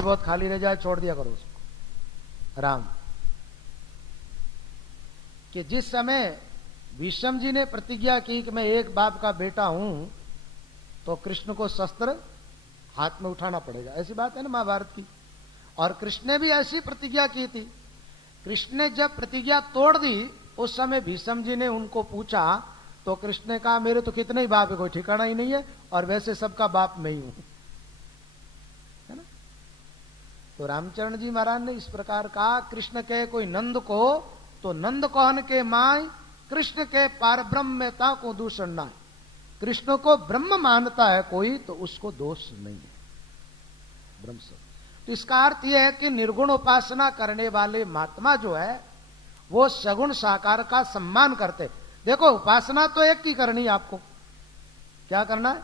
थोड़ी बहुत खाली रह जाए छोड़ दिया करो उसको। राम कि जिस समय भीष्म जी ने प्रतिज्ञा की कि मैं एक बाप का बेटा हूं, तो कृष्ण को शस्त्र हाथ में उठाना पड़ेगा, ऐसी बात है ना महाभारत की। और कृष्ण ने भी ऐसी प्रतिज्ञा की थी। कृष्ण ने जब प्रतिज्ञा तोड़ दी, उस समय भीष्म जी ने उनको पूछा, तो कृष्ण ने कहा मेरे तो कितने ही बाप है, कोई ठिकाना ही नहीं है, और वैसे सबका बाप मैं ही हूं, है ना। तो रामचरण जी महाराज ने इस प्रकार कहा, कृष्ण के कोई नंद को तो नंद कहन के माय, कृष्ण के पार ब्रह्म में ता को दूषण ना। कृष्ण को ब्रह्म मानता है कोई तो उसको दोष नहीं है, ब्रह्म से। तो इसका अर्थ यह है कि निर्गुण उपासना करने वाले महात्मा जो है वो सगुण साकार का सम्मान करते। देखो उपासना तो एक की करनी है, आपको क्या करना है,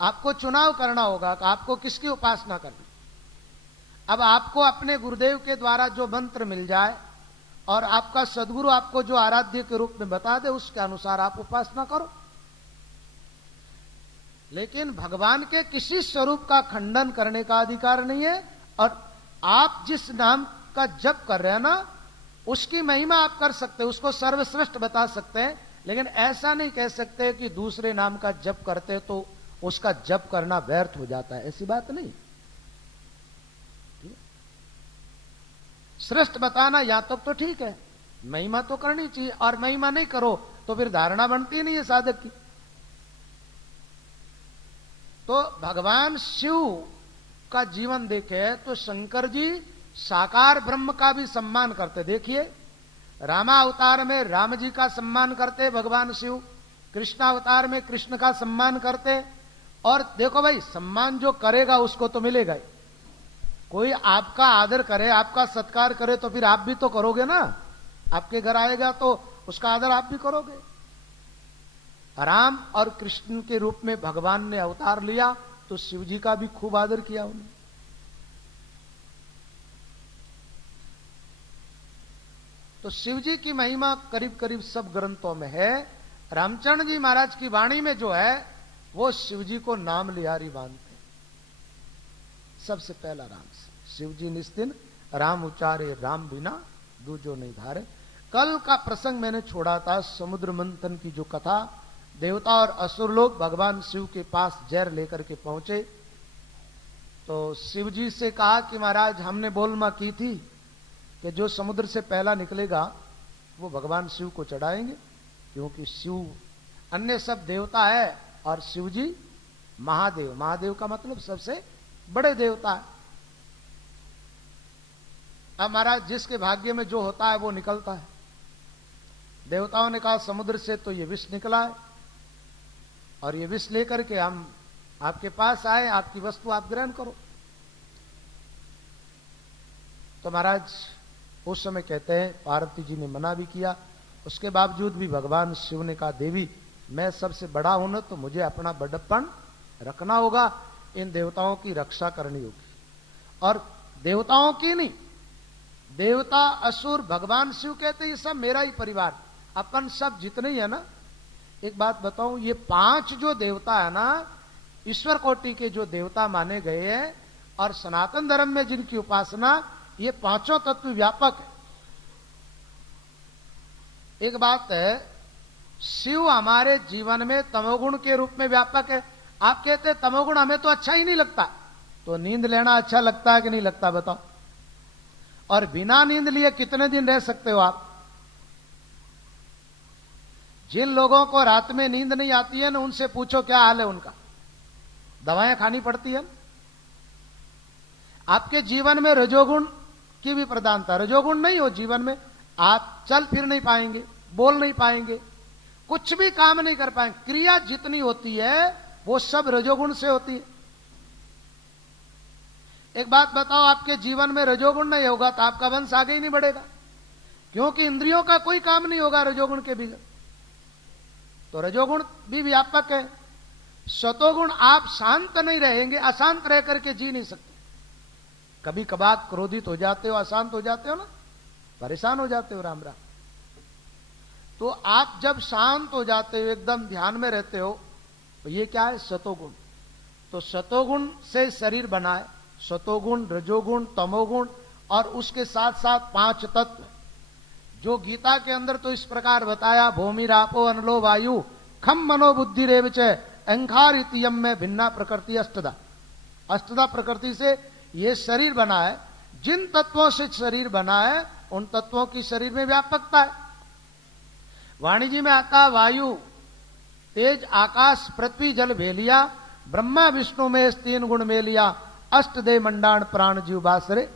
आपको चुनाव करना होगा कि आपको किसकी उपासना करनी। अब आपको अपने गुरुदेव के द्वारा जो मंत्र मिल जाए और आपका सदगुरु आपको जो आराध्य के रूप में बता दे, उसके अनुसार आप उपासना करो। लेकिन भगवान के किसी स्वरूप का खंडन करने का अधिकार नहीं है। और आप जिस नाम का जप कर रहे हैं ना, उसकी महिमा आप कर सकते हैं, उसको सर्वश्रेष्ठ बता सकते हैं, लेकिन ऐसा नहीं कह सकते कि दूसरे नाम का जप करते तो उसका जप करना व्यर्थ हो जाता है, ऐसी बात नहीं। श्रेष्ठ बताना या तो ठीक है, महिमा तो करनी चाहिए, और महिमा नहीं करो तो फिर धारणा बनती नहीं है साधक की। तो भगवान शिव का जीवन देखे तो शंकर जी साकार ब्रह्म का भी सम्मान करते। देखिए रामावतार में राम जी का सम्मान करते भगवान शिव, कृष्णावतार में कृष्ण का सम्मान करते। और देखो भाई, सम्मान जो करेगा उसको तो मिलेगा ही। कोई आपका आदर करे, आपका सत्कार करे तो फिर आप भी तो करोगे ना, आपके घर आएगा तो उसका आदर आप भी करोगे। राम और कृष्ण के रूप में भगवान ने अवतार लिया तो शिव जी का भी खूब आदर किया उन्होंने। तो शिव जी की महिमा करीब करीब सब ग्रंथों में है। रामचरण जी महाराज की वाणी में जो है वो शिव जी को नाम लिहारी मानते। सबसे पहला राम से शिव जी निस्दिन राम उचारे राम बिना दूजो नहीं धारे। कल का प्रसंग मैंने छोड़ा था, समुद्र मंथन की जो कथा। देवता और असुर लोग भगवान शिव के पास जहर लेकर के पहुंचे, तो शिव जी से कहा कि महाराज हमने बोलमा की थी कि जो समुद्र से पहला निकलेगा वो भगवान शिव को चढ़ाएंगे, क्योंकि शिव अन्य सब देवता है और शिव जी महादेव। महादेव का मतलब सबसे बड़े देवता है। अब महाराज जिसके भाग्य में जो होता है वो निकलता है। देवताओं ने कहा समुद्र से तो ये विष निकला है और ये विष लेकर के हम आपके पास आए, आपकी वस्तु आप ग्रहण करो। तो महाराज उस समय कहते हैं पार्वती जी ने मना भी किया, उसके बावजूद भी भगवान शिव ने कहा देवी मैं सबसे बड़ा हूं ना, तो मुझे अपना बड़प्पन रखना होगा, इन देवताओं की रक्षा करनी होगी। और देवताओं की नहीं, देवता असुर भगवान शिव कहते ये सब मेरा ही परिवार, अपन सब जितने ही है ना। एक बात बताऊं, ये 5 जो देवता है ना, ईश्वर कोटि के जो देवता माने गए हैं और सनातन धर्म में जिनकी उपासना, ये 5 तत्व व्यापक है। एक बात है, शिव हमारे जीवन में तमोगुण के रूप में व्यापक है। आप कहते हैं तमोगुण हमें तो अच्छा ही नहीं लगता, तो नींद लेना अच्छा लगता है कि नहीं लगता बताओ? और बिना नींद लिए कितने दिन रह सकते हो आप? जिन लोगों को रात में नींद नहीं आती है ना, उनसे पूछो क्या हाल है उनका, दवाएं खानी पड़ती है। आपके जीवन में रजोगुण की भी प्रधानता, रजोगुण नहीं हो जीवन में, आप चल फिर नहीं पाएंगे, बोल नहीं पाएंगे, कुछ भी काम नहीं कर पाएंगे। क्रिया जितनी होती है वो सब रजोगुण से होती है। एक बात बताओ, आपके जीवन में रजोगुण नहीं होगा तो आपका वंश आगे ही नहीं बढ़ेगा, क्योंकि इंद्रियों का कोई काम नहीं होगा रजोगुण के बिना। तो रजोगुण भी व्यापक है। सतोगुण, आप शांत नहीं रहेंगे, अशांत रह करके जी नहीं सकते। कभी कभार क्रोधित हो जाते हो, अशांत हो जाते हो ना, परेशान हो जाते हो, राम राम। तो आप जब शांत हो जाते हो, एकदम ध्यान में रहते हो, तो ये क्या है? सतोगुण। तो सतोगुण से शरीर बना है, सतोगुण, रजोगुण, तमोगुण और उसके साथ साथ 5 तत्व, जो गीता के अंदर तो इस प्रकार बताया, भूमि रापो अनलो वायु खम मनोबुद्धि रेवच अहंकार इतियम में भिन्ना प्रकृति अष्टदा। अष्टदा प्रकृति से ये शरीर बना है। जिन तत्वों से शरीर बना है उन तत्वों की शरीर में व्यापकता है। वाणी जी में आता, वायु, तेज, आकाश, पृथ्वी, जल, भेलिया, ब्रह्मा विष्णु में 3 गुण में लिया, अष्ट दे मंडाण प्राण जीव बासरे।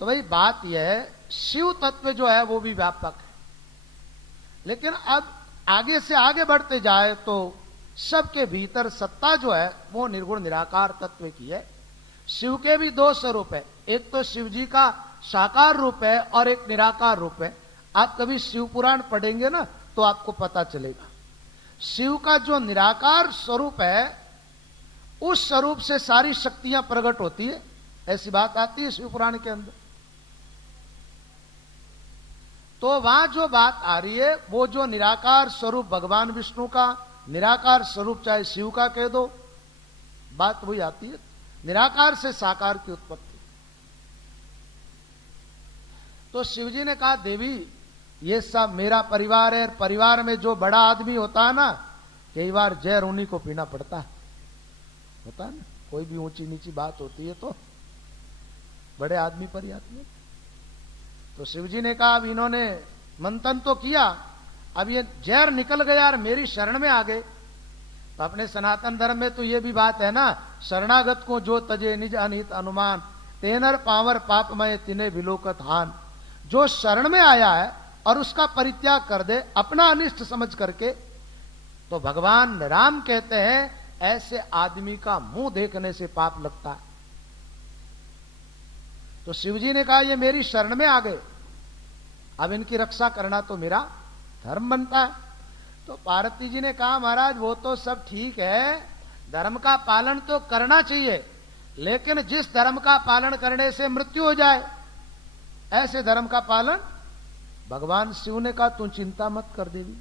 तो भाई बात यह है, शिव तत्व जो है वो भी व्यापक है, लेकिन अब आगे से आगे बढ़ते जाए तो सबके भीतर सत्ता जो है वो निर्गुण निराकार तत्व की है। शिव के भी 2 स्वरूप है, एक तो शिव जी का साकार रूप है और एक निराकार रूप है। आप कभी शिव पुराण पढ़ेंगे ना तो आपको पता चलेगा। शिव का जो निराकार स्वरूप है उस स्वरूप से सारी शक्तियां प्रकट होती है, ऐसी बात आती है शिव पुराण के अंदर। तो वहां जो बात आ रही है वो जो निराकार स्वरूप भगवान विष्णु का, निराकार स्वरूप चाहे शिव का कह दो, बात वही आती है, निराकार से साकार की उत्पत्ति। तो शिवजी ने कहा, देवी ये सब मेरा परिवार है, परिवार में जो बड़ा आदमी होता है ना, कई बार जहर उन्हीं को पीना पड़ता है, होता है ना, कोई भी ऊंची नीची बात होती है तो बड़े आदमी पर ही आती है। तो शिवजी ने कहा, अब इन्होंने मंथन तो किया, अब ये जहर निकल गया और मेरी शरण में आ गए। तो अपने सनातन धर्म में तो ये भी बात है ना, शरणागत को जो तजे निज अनित अनुमान, तेनर पावर पापमय तिने विलोकत हान। जो शरण में आया है और उसका परित्याग कर दे अपना अनिष्ट समझ करके, तो भगवान राम कहते हैं ऐसे आदमी का मुंह देखने से पाप लगता है। तो शिवजी ने कहा, ये मेरी शरण में आ गए, अब इनकी रक्षा करना तो मेरा धर्म बनता है। तो पार्वती जी ने कहा, महाराज वो तो सब ठीक है, धर्म का पालन तो करना चाहिए, लेकिन जिस धर्म का पालन करने से मृत्यु हो जाए ऐसे धर्म का पालन। भगवान शिव ने कहा, तू चिंता मत कर देवी,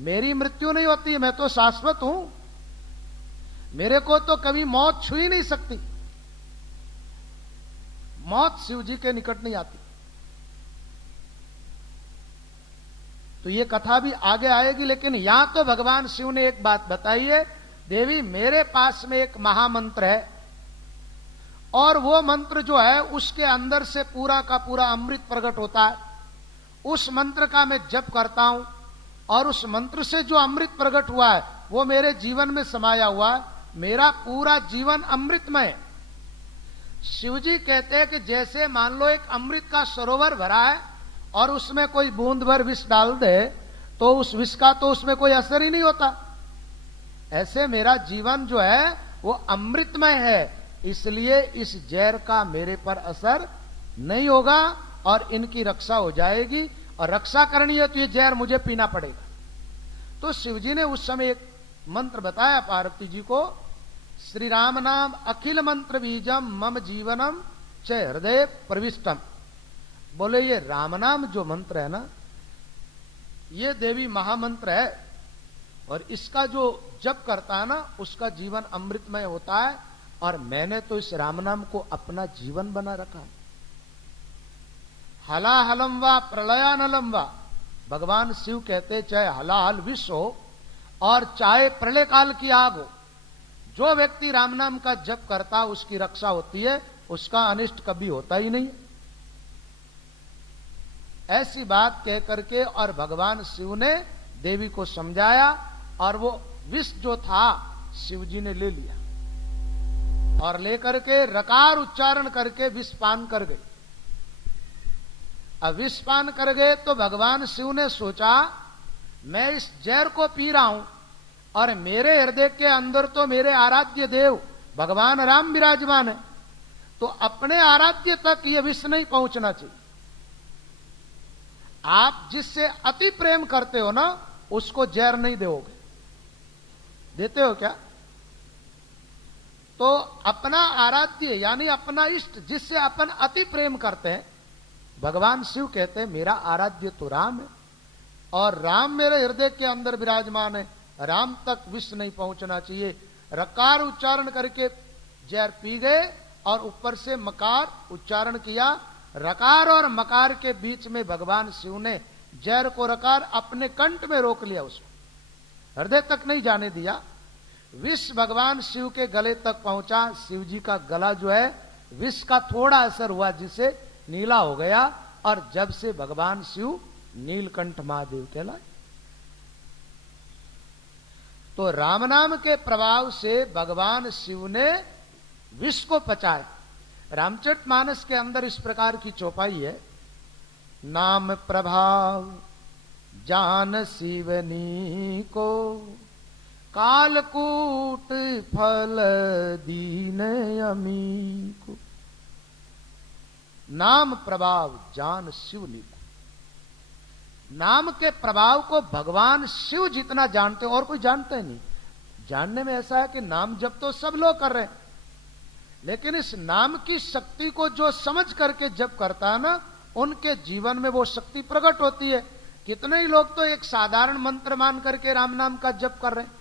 मेरी मृत्यु नहीं होती है, मैं तो शाश्वत हूं, मेरे को तो कभी मौत छू ही नहीं सकती, मौत शिव जी के निकट नहीं आती। तो ये कथा भी आगे आएगी, लेकिन यहां तो भगवान शिव ने एक बात बताई है, देवी मेरे पास में एक महामंत्र है और वो मंत्र जो है उसके अंदर से पूरा का पूरा अमृत प्रकट होता है। उस मंत्र का मैं जप करता हूं और उस मंत्र से जो अमृत प्रकट हुआ है वो मेरे जीवन में समाया हुआ है, मेरा पूरा जीवन अमृतमय। शिवजी कहते हैं कि जैसे मान लो एक अमृत का सरोवर भरा है और उसमें कोई बूंद भर विष डाल दे तो उस विष का तो उसमें कोई असर ही नहीं होता, ऐसे मेरा जीवन जो है वो अमृतमय है, इसलिए इस जहर का मेरे पर असर नहीं होगा और इनकी रक्षा हो जाएगी, और रक्षा करनी है तो ये जहर मुझे पीना पड़ेगा। तो शिवजी ने उस समय एक मंत्र बताया पार्वती जी को, श्री राम नाम अखिल मंत्र बीजम मम जीवनम च हृदय प्रविष्टम। बोले ये राम नाम जो मंत्र है ना, ये देवी महामंत्र है और इसका जो जप करता है ना उसका जीवन अमृतमय होता है, और मैंने तो इस राम नाम को अपना जीवन बना रखा है। हलाहलम वा प्रलयानलम वा, भगवान शिव कहते चाहे हलाहल विष हो और चाहे प्रलय काल की आग हो, जो व्यक्ति राम नाम का जप करता उसकी रक्षा होती है, उसका अनिष्ट कभी होता ही नहीं। ऐसी बात कह करके और भगवान शिव ने देवी को समझाया और वो विष जो था शिव जी ने ले लिया और लेकर के रकार उच्चारण करके विष पान कर गए। अब विष पान कर गए तो भगवान शिव ने सोचा मैं इस जहर को पी रहा हूं और मेरे हृदय के अंदर तो मेरे आराध्य देव भगवान राम विराजमान है, तो अपने आराध्य तक यह विष नहीं पहुंचना चाहिए। आप जिससे अति प्रेम करते हो ना उसको जहर नहीं दोगे, देते हो क्या? तो अपना आराध्य यानी अपना इष्ट जिससे अपन अति प्रेम करते हैं, भगवान शिव कहते हैं मेरा आराध्य तो राम है और राम मेरे हृदय के अंदर विराजमान है, राम तक विष नहीं पहुंचना चाहिए। रकार उच्चारण करके जहर पी गए और ऊपर से मकार उच्चारण किया। रकार और मकार के बीच में भगवान शिव ने जहर को रकार अपने कंठ में रोक लिया, उसको हृदय तक नहीं जाने दिया। विष भगवान शिव के गले तक पहुंचा। शिव जी का गला जो है विष का थोड़ा असर हुआ जिसे नीला हो गया, और जब से भगवान शिव नीलकंठ महादेव कहलाए। तो राम नाम के प्रभाव से भगवान शिव ने विष को पचाया। रामचरितमानस के अंदर इस प्रकार की चौपाई है, नाम प्रभाव जान शिवनी को, कालकूट फल दीन अमी को। नाम प्रभाव जान शिवनी को, नाम के प्रभाव को भगवान शिव जितना जानते और कोई जानता ही नहीं। जानने में ऐसा है कि नाम जप तो सब लोग कर रहे हैं, लेकिन इस नाम की शक्ति को जो समझ करके जप करता है ना, उनके जीवन में वो शक्ति प्रकट होती है। कितने ही लोग तो एक साधारण मंत्र मान करके राम नाम का जप कर रहे हैं।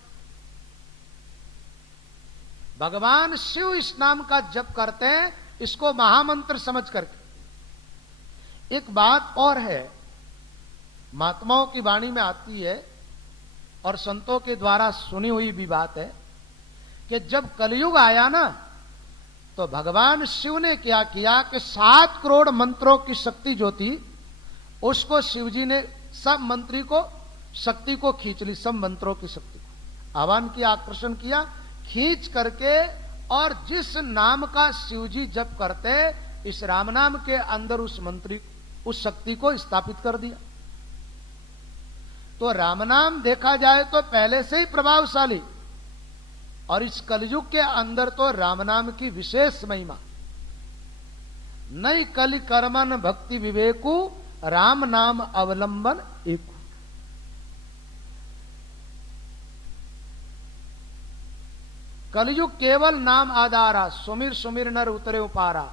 भगवान शिव इस नाम का जप करते हैं, इसको महामंत्र समझ करके। एक बात और है, महात्माओं की वाणी में आती है और संतों के द्वारा सुनी हुई भी बात है कि जब कलयुग आया ना, तो भगवान शिव ने क्या किया कि 7 करोड़ मंत्रों की शक्ति जो थी उसको शिव जी ने सब मंत्री को शक्ति को खींच ली, सब मंत्रों की शक्ति को आह्वान किया, आकर्षण किया, खींच करके, और जिस नाम का शिव जी जप करते इस राम नाम के अंदर उस मंत्री उस शक्ति को स्थापित कर दिया। तो राम नाम देखा जाए तो पहले से ही प्रभावशाली, और इस कलयुग के अंदर तो राम नाम की विशेष महिमा। नई कलि कर्मन भक्ति विवेकु, राम नाम अवलंबन एक। कलयुग केवल नाम आधारा, सुमिर सुमिर नर उतरे उपारा।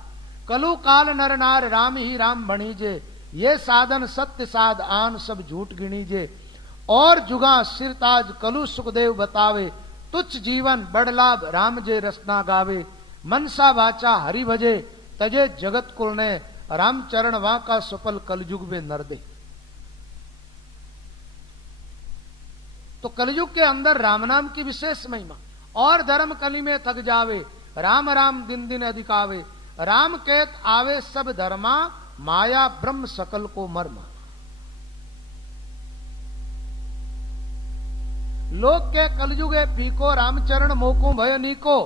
कलु काल नर नार राम ही राम बणीजे, ये साधन सत्य साध आन सब झूठ गिणीजे। और जुगा सिरताज कलु सुखदेव बतावे, तुच्छ जीवन बड़ लाभ राम जे रसना गावे। मनसा वाचा हरि भजे, तजे जगत कुल ने, राम चरण वा का सुपल कलयुग में नरदे। तो कलयुग के अंदर राम नाम की विशेष महिमा। और धर्म कली में थक जावे, राम राम दिन दिन अधिकावे। राम कहत आवे सब धर्मा, माया ब्रह्म सकल को मर्मा। लोक के कलयुगे फीको, रामचरण मोको भयो नीको।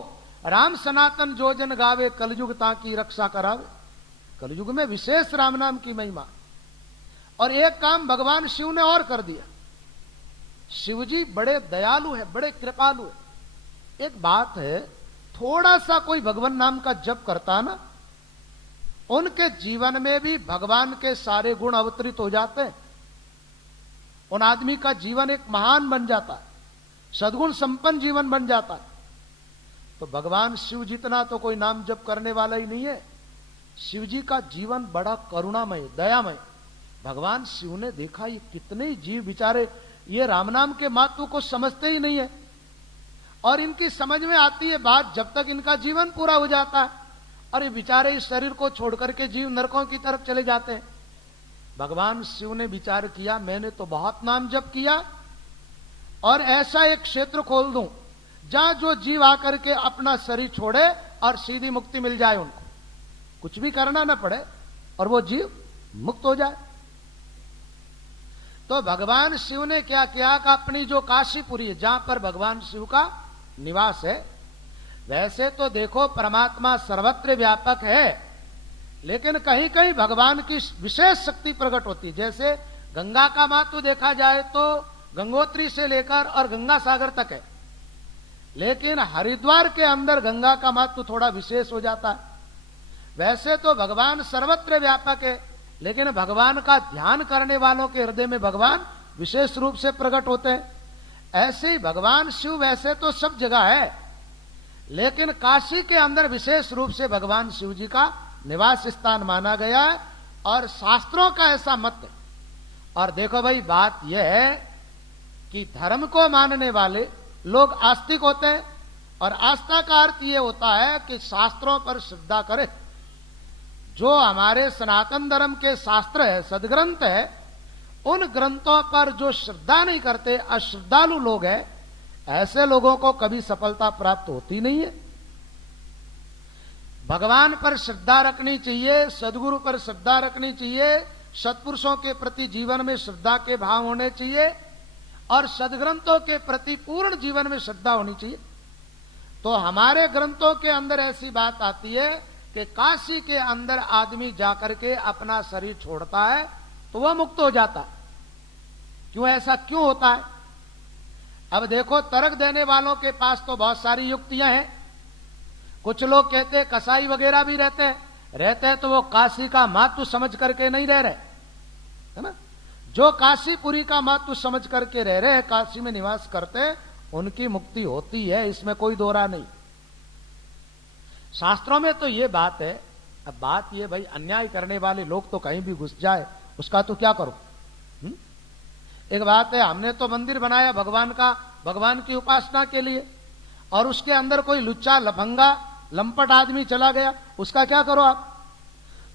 राम सनातन जो जन गावे, कलयुग ताकी रक्षा करावे। कलयुग में विशेष राम नाम की महिमा। और एक काम भगवान शिव ने और कर दिया। शिव जी बड़े दयालु है, बड़े कृपालु है। एक बात है, थोड़ा सा कोई भगवान नाम का जप करता ना, उनके जीवन में भी भगवान के सारे गुण अवतरित हो जाते हैं। उन आदमी का जीवन एक महान बन जाता है, सद्गुण संपन्न जीवन बन जाता है। तो भगवान शिव जितना तो कोई नाम जप करने वाला ही नहीं है। शिव जी का जीवन बड़ा करुणामय, दयामय। भगवान शिव ने देखा ये कितने जीव बेचारे ये राम नाम के महत्व को समझते ही नहीं है, और इनकी समझ में आती है बात जब तक इनका जीवन पूरा हो जाता है, और ये बेचारे इस शरीर को छोड़कर के जीव नरकों की तरफ चले जाते हैं। भगवान शिव ने विचार किया, मैंने तो बहुत नाम जप किया, और ऐसा एक क्षेत्र खोल दूं जहां जो जीव आकर के अपना शरीर छोड़े और सीधी मुक्ति मिल जाए, उनको कुछ भी करना ना पड़े और वो जीव मुक्त हो जाए। तो भगवान शिव ने क्या किया कि अपनी जो काशीपुरी है, जहां पर भगवान शिव का निवास है, वैसे तो देखो परमात्मा सर्वत्र व्यापक है, लेकिन कहीं कहीं भगवान की विशेष शक्ति प्रकट होती है। जैसे गंगा का महत्व देखा जाए तो गंगोत्री से लेकर और गंगा सागर तक है, लेकिन हरिद्वार के अंदर गंगा का महत्व थोड़ा विशेष हो जाता है। वैसे तो भगवान सर्वत्र व्यापक है, लेकिन भगवान का ध्यान करने वालों के हृदय में भगवान विशेष रूप से प्रकट होते हैं। ऐसे ही भगवान शिव वैसे तो सब जगह है, लेकिन काशी के अंदर विशेष रूप से भगवान शिव जी का निवास स्थान माना गया है, और शास्त्रों का ऐसा मत है। और देखो भाई, बात यह है कि धर्म को मानने वाले लोग आस्तिक होते हैं, और आस्था का अर्थ यह होता है कि शास्त्रों पर श्रद्धा करे। जो हमारे सनातन धर्म के शास्त्र है, सदग्रंथ है, उन ग्रंथों पर जो श्रद्धा नहीं करते, अश्रद्धालु लोग हैं, ऐसे लोगों को कभी सफलता प्राप्त होती नहीं है। भगवान पर श्रद्धा रखनी चाहिए, सदगुरु पर श्रद्धा रखनी चाहिए, सत्पुरुषों के प्रति जीवन में श्रद्धा के भाव होने चाहिए और सदग्रंथों के प्रति पूर्ण जीवन में श्रद्धा होनी चाहिए। तो हमारे ग्रंथों के अंदर ऐसी बात आती है कि काशी के अंदर आदमी जाकर के अपना शरीर छोड़ता है तो वह मुक्त हो जाता है। क्यों, ऐसा क्यों होता है? अब देखो, तर्क देने वालों के पास तो बहुत सारी युक्तियां हैं। कुछ लोग कहते हैं कसाई वगैरह भी रहते हैं तो वो काशी का महत्व समझ करके नहीं रह रहे, है ना। जो काशीपुरी का महत्व समझ करके रह रहे हैं, काशी में निवास करते हैं, उनकी मुक्ति होती है, इसमें कोई दो राय नहीं। शास्त्रों में तो ये बात है। अब बात ये, भाई अन्याय करने वाले लोग तो कहीं भी घुस जाए, उसका तो क्या करो। एक बात है, हमने तो मंदिर बनाया भगवान का, भगवान की उपासना के लिए, और उसके अंदर कोई लुच्चा लफंगा लंपट आदमी चला गया, उसका क्या करो आप।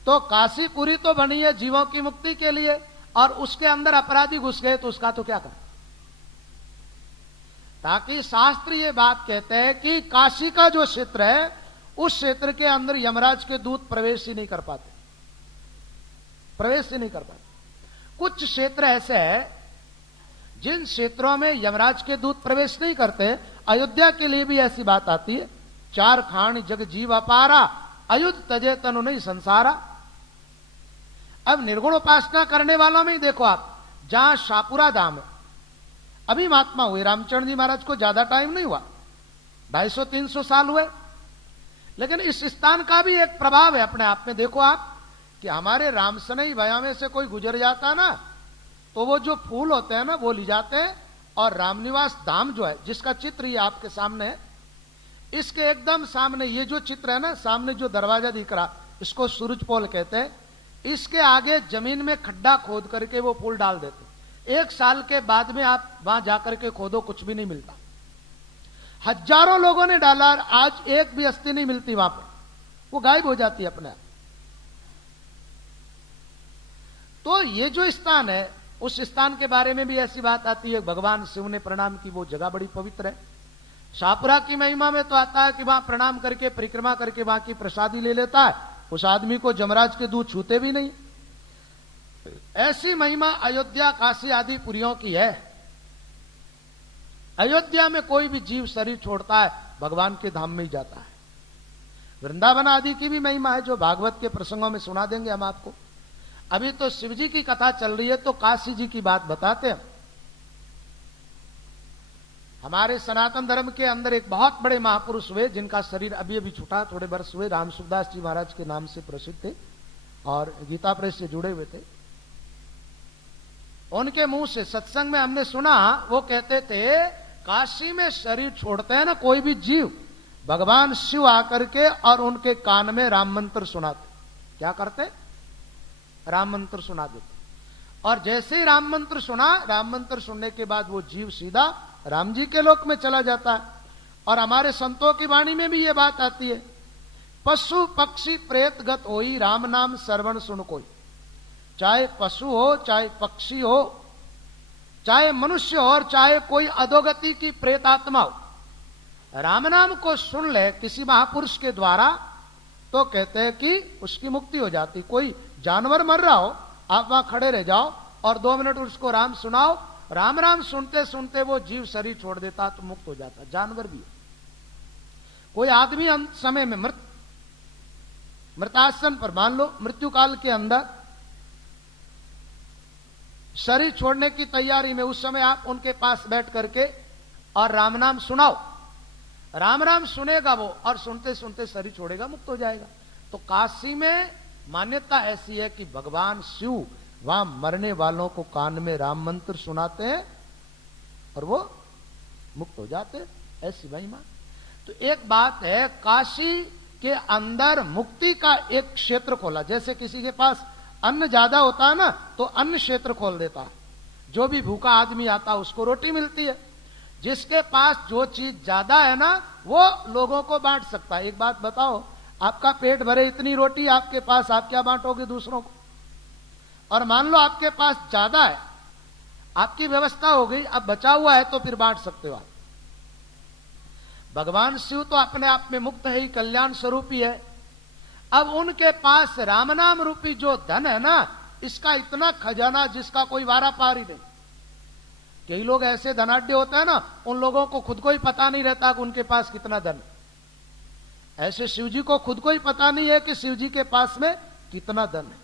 तो काशीपुरी तो बनी है जीवों की मुक्ति के लिए, और उसके अंदर अपराधी घुस गए तो उसका तो क्या करें। ताकि शास्त्र ये बात कहते हैं कि काशी का जो क्षेत्र है, उस क्षेत्र के अंदर यमराज के दूत प्रवेश ही नहीं कर पाते, प्रवेश ही नहीं कर पाते। कुछ क्षेत्र ऐसे है जिन क्षेत्रों में यमराज के दूत प्रवेश नहीं करते। अयोध्या के लिए भी ऐसी बात आती है, चार खान जग जीव अपारा, अयुध तजे तनु नहीं संसारा। अब निर्गुण उपासना करने वालों में ही देखो आप, जहां शापुरा धाम है, अभी महात्मा हुए रामचंद्र जी महाराज को ज्यादा टाइम नहीं हुआ, 250-300 साल हुए, लेकिन इस स्थान का भी एक प्रभाव है अपने आप में। देखो आप कि हमारे रामसनई भया में से कोई गुजर जाता ना, तो वो जो फूल होते हैं ना, वो ले जाते हैं, और रामनिवास धाम जो है, जिसका चित्र ये आपके सामने है, इसके एकदम सामने ये जो चित्र है ना, सामने जो दरवाजा दिख रहा, इसको सूरज पोल कहते हैं। इसके आगे जमीन में खड्डा खोद करके वो फूल डाल देते। 1 साल के बाद में आप वहां जाकर के खोदो, कुछ भी नहीं मिलता। हजारों लोगों ने डाला, आज एक भी अस्थि नहीं मिलती वहां पर, वो गायब हो जाती है अपने आप। तो ये जो स्थान है, उस स्थान के बारे में भी ऐसी बात आती है, भगवान शिव ने प्रणाम की, वो जगह बड़ी पवित्र है। शाहपुरा की महिमा में तो आता है कि वहां प्रणाम करके, परिक्रमा करके वहां की प्रसादी ले लेता है, उस आदमी को जमराज के दूत छूते भी नहीं। ऐसी महिमा अयोध्या, काशी आदि पुरियों की है। अयोध्या में कोई भी जीव शरीर छोड़ता है, भगवान के धाम में ही जाता है। वृंदावन आदि की भी महिमा है, जो भागवत के प्रसंगों में सुना देंगे हम आपको। अभी तो शिव जी की कथा चल रही है, तो काशी जी की बात बताते हैं। हमारे सनातन धर्म के अंदर एक बहुत बड़े महापुरुष हुए, जिनका शरीर अभी अभी छूटा, थोड़े वर्ष हुए, राम सुखदास जी महाराज के नाम से प्रसिद्ध थे और गीता प्रेस से जुड़े हुए थे। उनके मुंह से सत्संग में हमने सुना, वो कहते थे काशी में शरीर छोड़ते हैं ना कोई भी जीव, भगवान शिव आकर के और उनके कान में राम मंत्र सुनाते। क्या करते? राम मंत्र सुना देते। और जैसे ही राम मंत्र सुना, राम मंत्र सुनने के बाद वो जीव सीधा राम जी के लोक में चला जाता है। और हमारे संतों की वाणी में भी ये बात आती है, पशु पक्षी प्रेत गत होई, राम नाम श्रवण सुन कोई। चाहे पशु हो, चाहे पक्षी हो, चाहे मनुष्य हो, और चाहे कोई अधोगति की प्रेत आत्मा हो, राम नाम को सुन ले किसी महापुरुष के द्वारा, तो कहते हैं कि उसकी मुक्ति हो जाती। कोई जानवर मर रहा हो, आप वहां खड़े रह जाओ और 2 मिनट उसको राम सुनाओ, राम राम सुनते सुनते वो जीव शरीर छोड़ देता तो मुक्त हो जाता। जानवर भी है। कोई आदमी अंत समय में मृतासन पर, मान लो मृत्यु काल के अंदर शरीर छोड़ने की तैयारी में, उस समय आप उनके पास बैठ करके और राम नाम सुनाओ, राम राम सुनेगा वो, और सुनते सुनते शरीर छोड़ेगा, मुक्त हो जाएगा। तो काशी में मान्यता ऐसी है कि भगवान शिव वहां मरने वालों को कान में राम मंत्र सुनाते हैं और वो मुक्त हो जाते हैं। ऐसी महिमा। तो एक बात है, काशी के अंदर मुक्ति का एक क्षेत्र खोला। जैसे किसी के पास अन्न ज्यादा होता है ना, तो अन्न क्षेत्र खोल देता है। जो भी भूखा आदमी आता है उसको रोटी मिलती है। जिसके पास जो चीज ज्यादा है ना, वो लोगों को बांट सकता है। एक बात बताओ, आपका पेट भरे इतनी रोटी आपके पास, आप क्या बांटोगे दूसरों को? और मान लो आपके पास ज्यादा है, आपकी व्यवस्था हो गई, अब बचा हुआ है तो फिर बांट सकते हो आप। भगवान शिव तो अपने आप में मुक्त है ही, कल्याण स्वरूप ही है। अब उनके पास राम नाम रूपी जो धन है ना, इसका इतना खजाना जिसका कोई वारा पार ही नहीं। कई लोग ऐसे धनाढ्य होते हैं ना, उन लोगों को खुद को ही पता नहीं रहता कि उनके पास कितना धन। ऐसे शिव जी को खुद को ही पता नहीं है कि शिव जी के पास में कितना धन है।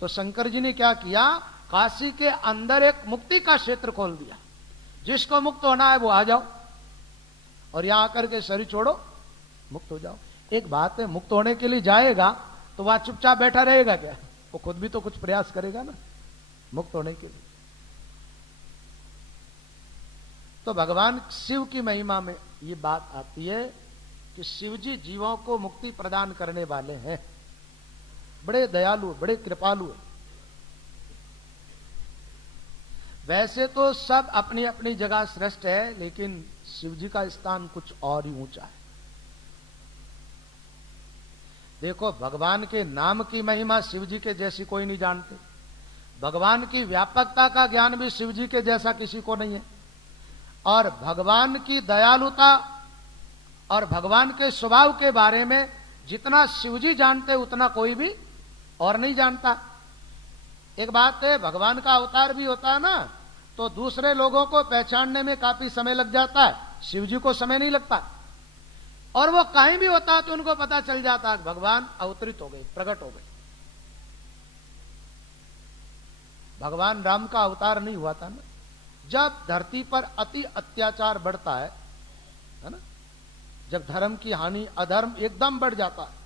तो शंकर जी ने क्या किया, काशी के अंदर एक मुक्ति का क्षेत्र खोल दिया। जिसको मुक्त होना है वो आ जाओ, और यहां आकर के शरीर छोड़ो, मुक्त हो जाओ। एक बात है, मुक्त होने के लिए जाएगा तो वहां चुपचाप बैठा रहेगा क्या? वो खुद भी तो कुछ प्रयास करेगा ना मुक्त होने के लिए। तो भगवान शिव की महिमा में ये बात आती है कि शिव जी जीवों को मुक्ति प्रदान करने वाले हैं, बड़े दयालु, बड़े कृपालु हैं। वैसे तो सब अपनी अपनी जगह श्रेष्ठ है, लेकिन शिव जी का स्थान कुछ और ही ऊंचा है। देखो, भगवान के नाम की महिमा शिव जी के जैसी कोई नहीं जानते। भगवान की व्यापकता का ज्ञान भी शिव जी के जैसा किसी को नहीं है। और भगवान की दयालुता और भगवान के स्वभाव के बारे में जितना शिव जी जानते उतना कोई भी और नहीं जानता। एक बात है, भगवान का अवतार भी होता है ना, तो दूसरे लोगों को पहचानने में काफी समय लग जाता है, शिव जी को समय नहीं लगता। और वो कहीं भी होता तो उनको पता चल जाता है भगवान अवतरित हो गए, प्रकट हो गए। भगवान राम का अवतार नहीं हुआ था ना, जब धरती पर अति अत्याचार बढ़ता है ना, जब धर्म की हानि, अधर्म एकदम बढ़ जाता है,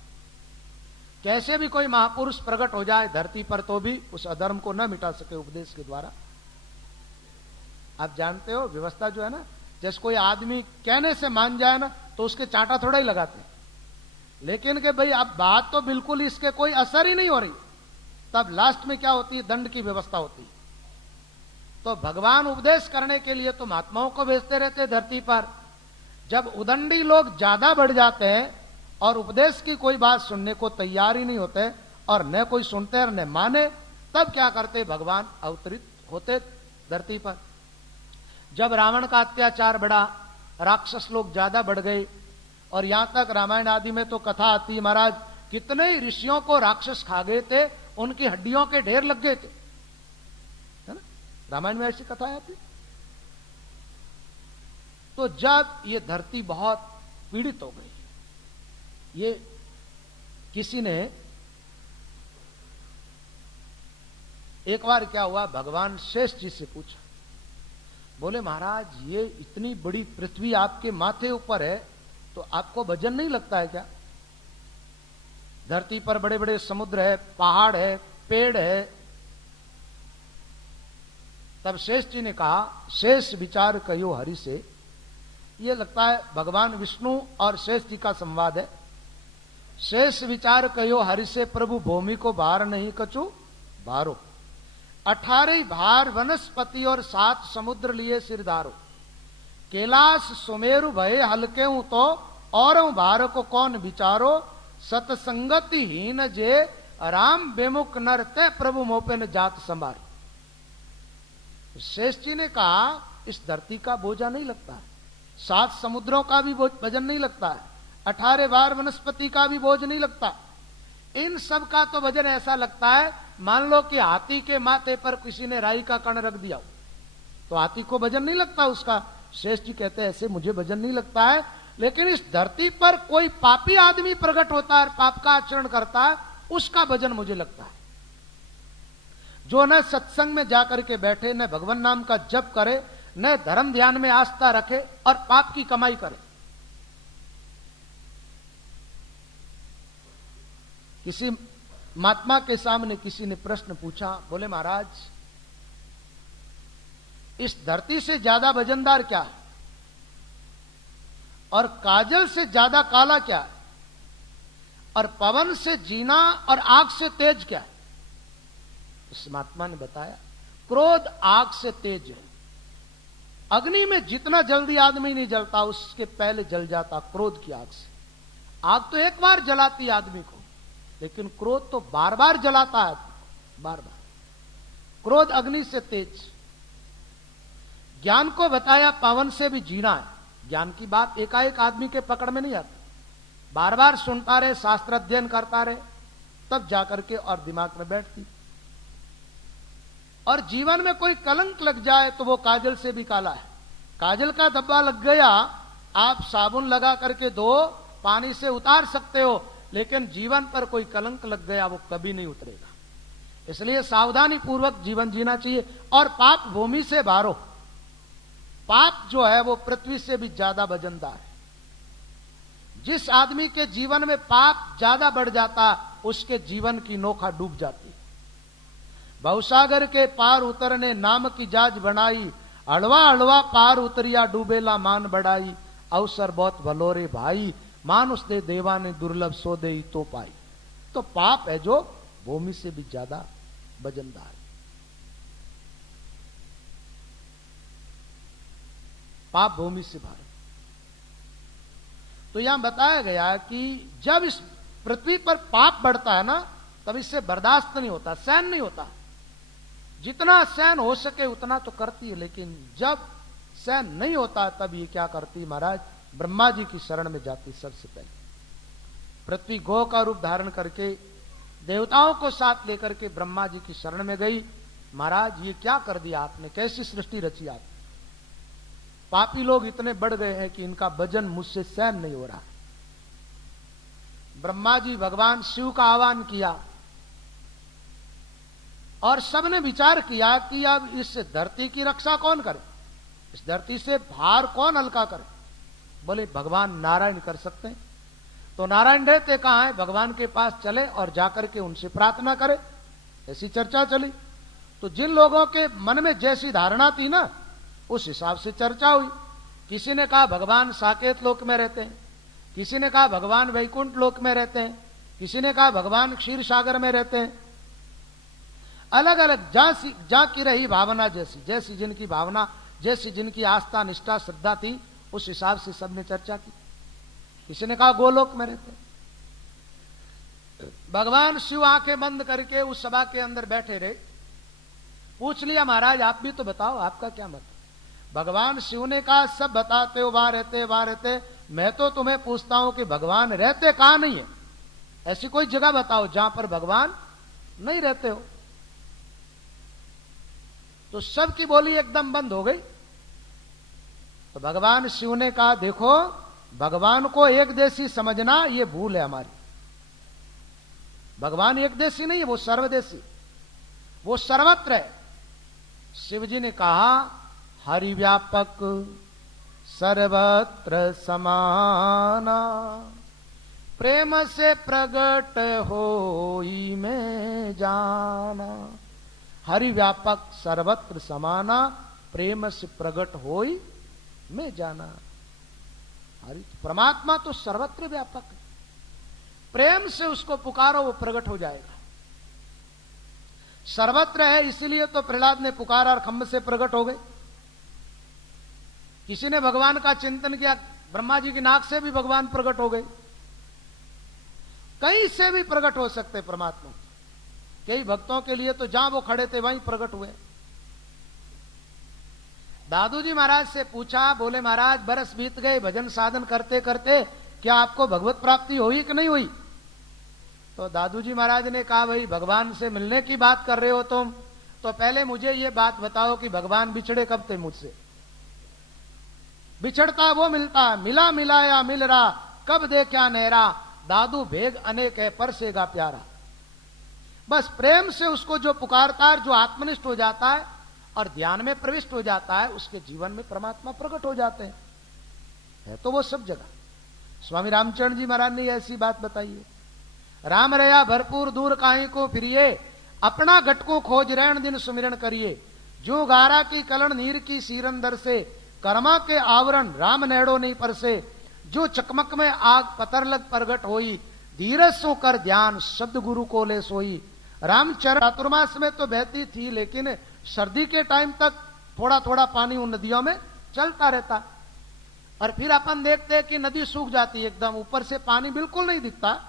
कैसे भी कोई महापुरुष प्रकट हो जाए धरती पर तो भी उस अधर्म को न मिटा सके उपदेश के द्वारा। आप जानते हो व्यवस्था जो है ना, जैसे कोई आदमी कहने से मान जाए ना तो उसके चांटा थोड़ा ही लगाते, लेकिन कि भाई अब बात तो बिल्कुल इसके कोई असर ही नहीं हो रही, तब लास्ट में क्या होती है, दंड की व्यवस्था होती है। तो भगवान उपदेश करने के लिए तो महात्माओं को भेजते रहते धरती पर। जब उदंडी लोग ज्यादा बढ़ जाते हैं और उपदेश की कोई बात सुनने को तैयार ही नहीं होते और न कोई सुनते और न माने, तब क्या करते, भगवान अवतरित होते धरती पर। जब रावण का अत्याचार बढ़ा, राक्षस लोग ज्यादा बढ़ गए, और यहां तक रामायण आदि में तो कथा आती है महाराज, कितने ही ऋषियों को राक्षस खा गए थे, उनकी हड्डियों के ढेर लग गए थे, है ना? रामायण में ऐसी कथा आती। तो जब ये धरती बहुत पीड़ित हो गई, ये किसी ने, एक बार क्या हुआ, भगवान शेष जी से पूछा, बोले महाराज ये इतनी बड़ी पृथ्वी आपके माथे ऊपर है तो आपको वजन नहीं लगता है क्या? धरती पर बड़े बड़े समुद्र है, पहाड़ है, पेड़ है। तब शेष जी ने कहा, शेष विचार कहो हरि से। ये लगता है भगवान विष्णु और शेष जी का संवाद है। शेष विचार कहो हरि से, प्रभु भूमि को भार नहीं कछु भारो। 18 भार वनस्पति और 7 समुद्र लिए सिरधारो। कैलाश सुमेरु भय हल्के हूं तो और भार को कौन विचारो। सतसंगति हीन जे राम बेमुख नर ते प्रभु मोपे न जात संभार। शेष जी ने कहा इस धरती का बोझा नहीं लगता है, 7 समुद्रों का भी वजन नहीं लगता है, 18 बार वनस्पति का भी बोझ नहीं लगता। इन सब का तो वजन ऐसा लगता है, मान लो कि हाथी के माथे पर किसी ने राई का कण रख दिया तो हाथी को वजन नहीं लगता उसका। शेष जी कहते हैं ऐसे मुझे वजन नहीं लगता है, लेकिन इस धरती पर कोई पापी आदमी प्रकट होता है, पाप का आचरण करता है, उसका वजन मुझे लगता है। जो न सत्संग में जाकर के बैठे, न भगवान नाम का जप करे, न धर्म ध्यान में आस्था रखे और पाप की कमाई करे। किसी महात्मा के सामने किसी ने प्रश्न पूछा, बोले महाराज इस धरती से ज्यादा वजनदार क्या है और काजल से ज्यादा काला क्या है और पवन से जीना और आग से तेज क्या है? उस महात्मा ने बताया क्रोध आग से तेज है, अग्नि में जितना जल्दी आदमी नहीं जलता, उसके पहले जल जाता क्रोध की आग से। आग तो एक बार जलाती आदमी को, लेकिन क्रोध तो बार बार जलाता है, बार बार। क्रोध अग्नि से तेज। ज्ञान को बताया पावन से भी जीना है। ज्ञान की बात एकाएक आदमी के पकड़ में नहीं आती, बार बार सुनता रहे, शास्त्र अध्ययन करता रहे, तब जाकर के और दिमाग में बैठती। और जीवन में कोई कलंक लग जाए तो वो काजल से भी काला है। काजल का धब्बा लग गया, आप साबुन लगा करके धो, पानी से उतार सकते हो, लेकिन जीवन पर कोई कलंक लग गया वो कभी नहीं उतरेगा। इसलिए सावधानी पूर्वक जीवन जीना चाहिए। और पाप भूमि से भारो। पाप जो है वो पृथ्वी से भी ज्यादा वजनदार है। जिस आदमी के जीवन में पाप ज्यादा बढ़ जाता, उसके जीवन की नौका डूब जाती। भवसागर के पार उतरने नाम की जाज बनाई, अड़वा अड़वा पार उतरिया डूबेला मान बढ़ाई। अवसर बहुत भलोरे भाई, मानुष दे देवा ने दुर्लभ सो दे तो पाई। तो पाप है जो भूमि से भी ज्यादा वजनदार है। पाप भूमि से भारी। तो यहां बताया गया कि जब इस पृथ्वी पर पाप बढ़ता है ना, तब इससे बर्दाश्त नहीं होता, सहन नहीं होता। जितना सहन हो सके उतना तो करती है, लेकिन जब सहन नहीं होता तब ये क्या करती महाराज, ब्रह्मा जी की शरण में जाती। सबसे पहले पृथ्वी गौ का रूप धारण करके देवताओं को साथ लेकर के ब्रह्मा जी की शरण में गई। महाराज ये क्या कर दिया आपने, कैसी सृष्टि रची आपने। पापी लोग इतने बढ़ गए हैं कि इनका वजन मुझसे सहन नहीं हो रहा। ब्रह्मा जी भगवान शिव का आह्वान किया और सबने विचार किया कि अब इस धरती की रक्षा कौन करे, इस धरती से भार कौन हल्का करे। बोले भगवान नारायण कर सकते हैं। तो नारायण रहते कहां है, भगवान के पास चले और जाकर के उनसे प्रार्थना करे। ऐसी चर्चा चली। तो जिन लोगों के मन में जैसी धारणा थी ना, उस हिसाब से चर्चा हुई। किसी ने कहा भगवान साकेत लोक में रहते हैं, किसी ने कहा भगवान वैकुंठ लोक में रहते हैं, किसी ने कहा भगवान क्षीर सागर में रहते हैं। अलग अलग जहां की रही भावना, जैसी जैसी जिनकी भावना, जैसी जिनकी आस्था निष्ठा श्रद्धा थी, उस हिसाब से सबने चर्चा की। किसी ने कहा गोलोक में रहते। भगवान शिव आंखें बंद करके उस सभा के अंदर बैठे रहे। पूछ लिया महाराज आप भी तो बताओ, आपका क्या मत। भगवान शिव ने कहा सब बताते हो वहां रहते वहां रहते, मैं तो तुम्हें पूछता हूं कि भगवान रहते कहां नहीं है। ऐसी कोई जगह बताओ जहां पर भगवान नहीं रहते हो। तो सबकी बोली एकदम बंद हो गई। तो भगवान शिव ने कहा देखो, भगवान को एक देशी समझना ये भूल है हमारी। भगवान एक देशी नहीं है, वो सर्वदेशी, वो सर्वत्र है। शिव जी ने कहा हरि व्यापक सर्वत्र समाना, प्रेम से प्रगट होई में जाना। हरि व्यापक सर्वत्र समाना, प्रेम से प्रगट होई में जाना। हरि परमात्मा तो सर्वत्र व्यापक है, प्रेम से उसको पुकारो वो प्रकट हो जाएगा। सर्वत्र है इसलिए तो प्रहलाद ने पुकारा और खम्भ से प्रकट हो गए। किसी ने भगवान का चिंतन किया, ब्रह्मा जी की नाक से भी भगवान प्रकट हो गए। कहीं से भी प्रकट हो सकते परमात्मा। कई भक्तों के लिए तो जहां वो खड़े थे वहीं प्रकट हुए। दादू जी महाराज से पूछा, बोले महाराज बरस बीत गए भजन साधन करते करते, क्या आपको भगवत प्राप्ति हुई कि नहीं हुई। तो दादू जी महाराज ने कहा भाई भगवान से मिलने की बात कर रहे हो तुम, तो पहले मुझे ये बात बताओ कि भगवान बिछड़े कब थे मुझसे। बिछड़ता वो मिलता, मिला मिलाया मिल रहा, कब देखा नहरा, दादू भेग अनेक है परसेगा प्यारा। बस प्रेम से उसको जो पुकारता है, जो आत्मनिष्ठ हो जाता है और ध्यान में प्रविष्ट हो जाता है, उसके जीवन में परमात्मा प्रकट हो जाते हैं। है तो वो सब जगह। स्वामी रामचरण जी महाराज ने ऐसी बात बताई है, राम रया भरपूर दूर काहे को फिरिए, अपना घट को खोज रैन दिन सुमिरन करिए। जो गारा की कलन नीर की सीरंदर से, कर्मा के आवरण राम नेड़ो नहीं परसे। जो चकमक में आग पतर लग प्रगट होई, धीरज सो कर ध्यान शब्द गुरु को ले सोई। रामचरण चातुर्मास में तो बहती थी, लेकिन सर्दी के टाइम तक थोड़ा थोड़ा पानी उन नदियों में चलता रहता। और फिर अपन देखते हैं कि नदी सूख जाती है एकदम, ऊपर से पानी बिल्कुल नहीं दिखता,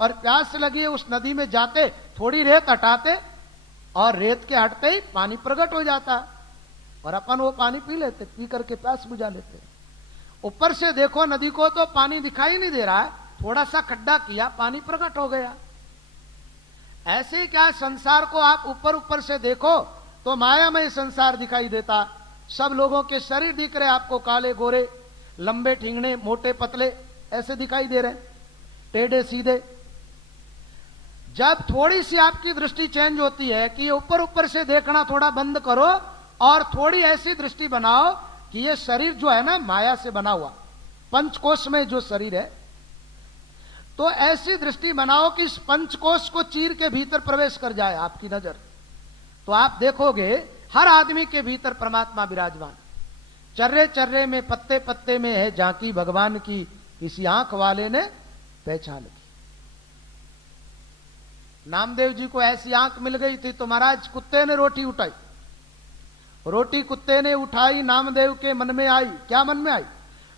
और प्यास लगी है उस नदी में जाते, थोड़ी रेत हटाते और रेत के हटते ही पानी प्रकट हो जाता, और अपन वो पानी पी लेते, पी करके प्यास बुझा लेते। ऊपर से देखो नदी को तो पानी दिखाई नहीं दे रहा है, थोड़ा सा खड्डा किया, पानी प्रकट हो गया। ऐसे ही क्या संसार को आप ऊपर ऊपर से देखो तो मायामय संसार दिखाई देता। सब लोगों के शरीर दिख रहे आपको, काले गोरे, लंबे ठिंगने, मोटे पतले, ऐसे दिखाई दे रहे, टेढ़े सीधे। जब थोड़ी सी आपकी दृष्टि चेंज होती है कि ऊपर ऊपर से देखना थोड़ा बंद करो और थोड़ी ऐसी दृष्टि बनाओ कि ये शरीर जो है ना माया से बना हुआ, पंचकोश में जो शरीर है, तो ऐसी दृष्टि बनाओ कि इस पंचकोश को चीर के भीतर प्रवेश कर जाए आपकी नजर, तो आप देखोगे हर आदमी के भीतर परमात्मा विराजमान। चर्रे चर्रे में, पत्ते पत्ते में है झांकी भगवान की, किसी आंख वाले ने पहचान की। नामदेव जी को ऐसी आंख मिल गई थी तो महाराज कुत्ते ने रोटी उठाई, रोटी कुत्ते ने उठाई, नामदेव के मन में आई। क्या मन में आई?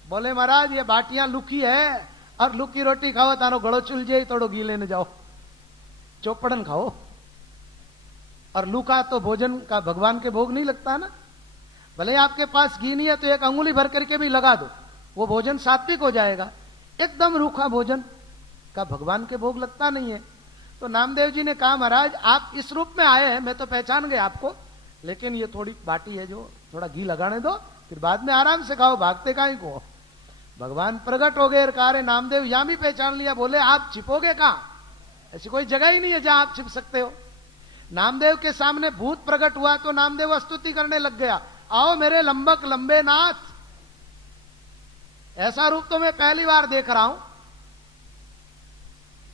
बोले महाराज ये बाटियां लुकी है और लुकी रोटी खाओ तारो गड़ो चुल जाए, थोड़ो घी लेने जाओ, चौपड़न खाओ। और लुका तो भोजन का भगवान के भोग नहीं लगता ना, भले आपके पास घी नहीं है तो एक अंगुली भर करके भी लगा दो, वो भोजन सात्विक हो जाएगा। एकदम रूखा भोजन का भगवान के भोग लगता नहीं है। तो नामदेव जी ने कहा महाराज आप इस रूप में आए हैं, मैं तो पहचान गए आपको, लेकिन ये थोड़ी बाटी है जो थोड़ा घी लगाने दो, फिर बाद में आराम से खाओ, भागते काहे को। भगवान प्रकट हो गए, कहा नामदेव यहां भी पहचान लिया। बोले आप छिपोगे कहां, ऐसी कोई जगह ही नहीं है जहां आप छिप सकते हो। नामदेव के सामने भूत प्रकट हुआ तो नामदेव स्तुति करने लग गया, आओ मेरे लंबक लंबे नाथ, ऐसा रूप तो मैं पहली बार देख रहा हूं।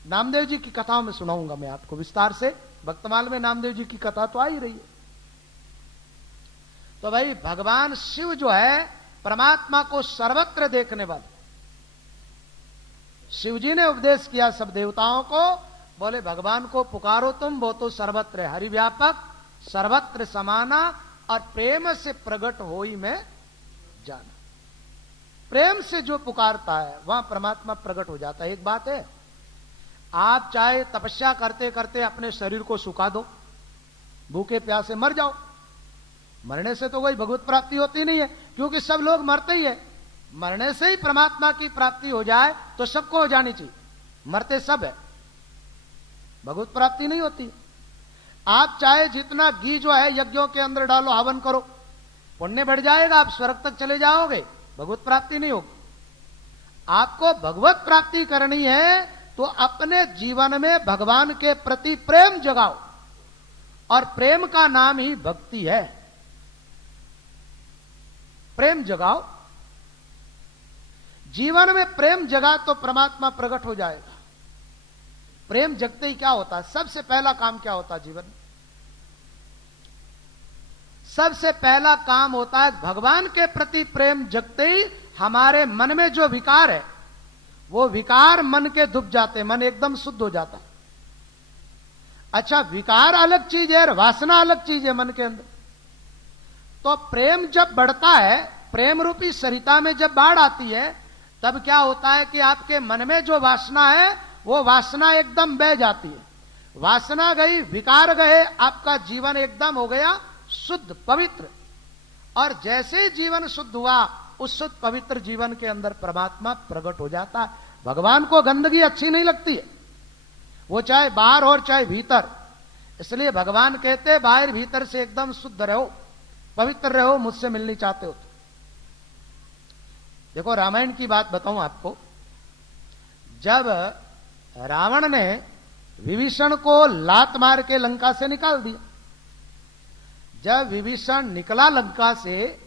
नामदेव जी की कथाओं में सुनाऊंगा मैं आपको विस्तार से, भक्तमाल में नामदेव जी की कथा तो आ ही रही है। तो भाई भगवान शिव जो है परमात्मा को सर्वत्र देखने वाले, शिव जी ने उपदेश किया सब देवताओं को, बोले भगवान को पुकारो तुम, वो तो सर्वत्र है, हरिव्यापक सर्वत्र समाना, और प्रेम से प्रकट होई में जाना। प्रेम से जो पुकारता है वहां परमात्मा प्रकट हो जाता है। एक बात है, आप चाहे तपस्या करते करते अपने शरीर को सुखा दो, भूखे प्यासे मर जाओ, मरने से तो कोई भगवत प्राप्ति होती नहीं है, क्योंकि सब लोग मरते ही है। मरने से ही परमात्मा की प्राप्ति हो जाए तो सबको हो जानी चाहिए, मरते सब है, भगवत प्राप्ति नहीं होती। आप चाहे जितना घी जो है यज्ञों के अंदर डालो, हवन करो, पुण्य बढ़ जाएगा, आप स्वर्ग तक चले जाओगे, भगवत प्राप्ति नहीं होगी। आपको भगवत प्राप्ति करनी है तो अपने जीवन में भगवान के प्रति प्रेम जगाओ, और प्रेम का नाम ही भक्ति है। प्रेम जगाओ, जीवन में प्रेम जगा तो परमात्मा प्रकट हो जाएगा। प्रेम जगते ही क्या होता है, सबसे पहला काम क्या होता है जीवन में? सबसे पहला काम होता है भगवान के प्रति प्रेम जगते ही हमारे मन में जो विकार है वो विकार मन के डूब जाते, मन एकदम शुद्ध हो जाता। अच्छा, विकार अलग चीज है और वासना अलग चीज है मन के अंदर। तो प्रेम जब बढ़ता है, प्रेम रूपी सरिता में जब बाढ़ आती है, तब क्या होता है कि आपके मन में जो वासना है वो वासना एकदम बह जाती है। वासना गई, विकार गए, आपका जीवन एकदम हो गया शुद्ध पवित्र। और जैसे जीवन शुद्ध हुआ, उस शुद्ध पवित्र जीवन के अंदर परमात्मा प्रकट हो जाता है। भगवान को गंदगी अच्छी नहीं लगती है, वो चाहे बाहर और चाहे भीतर। इसलिए भगवान कहते हैं बाहर भीतर से एकदम शुद्ध रहो, पवित्र रहो, मुझसे मिलनी चाहते हो तो। देखो रामायण की बात बताऊं आपको, जब रावण ने विभीषण को लात मार के लंका से निकाल दिया, जब विभीषण निकला लंका से,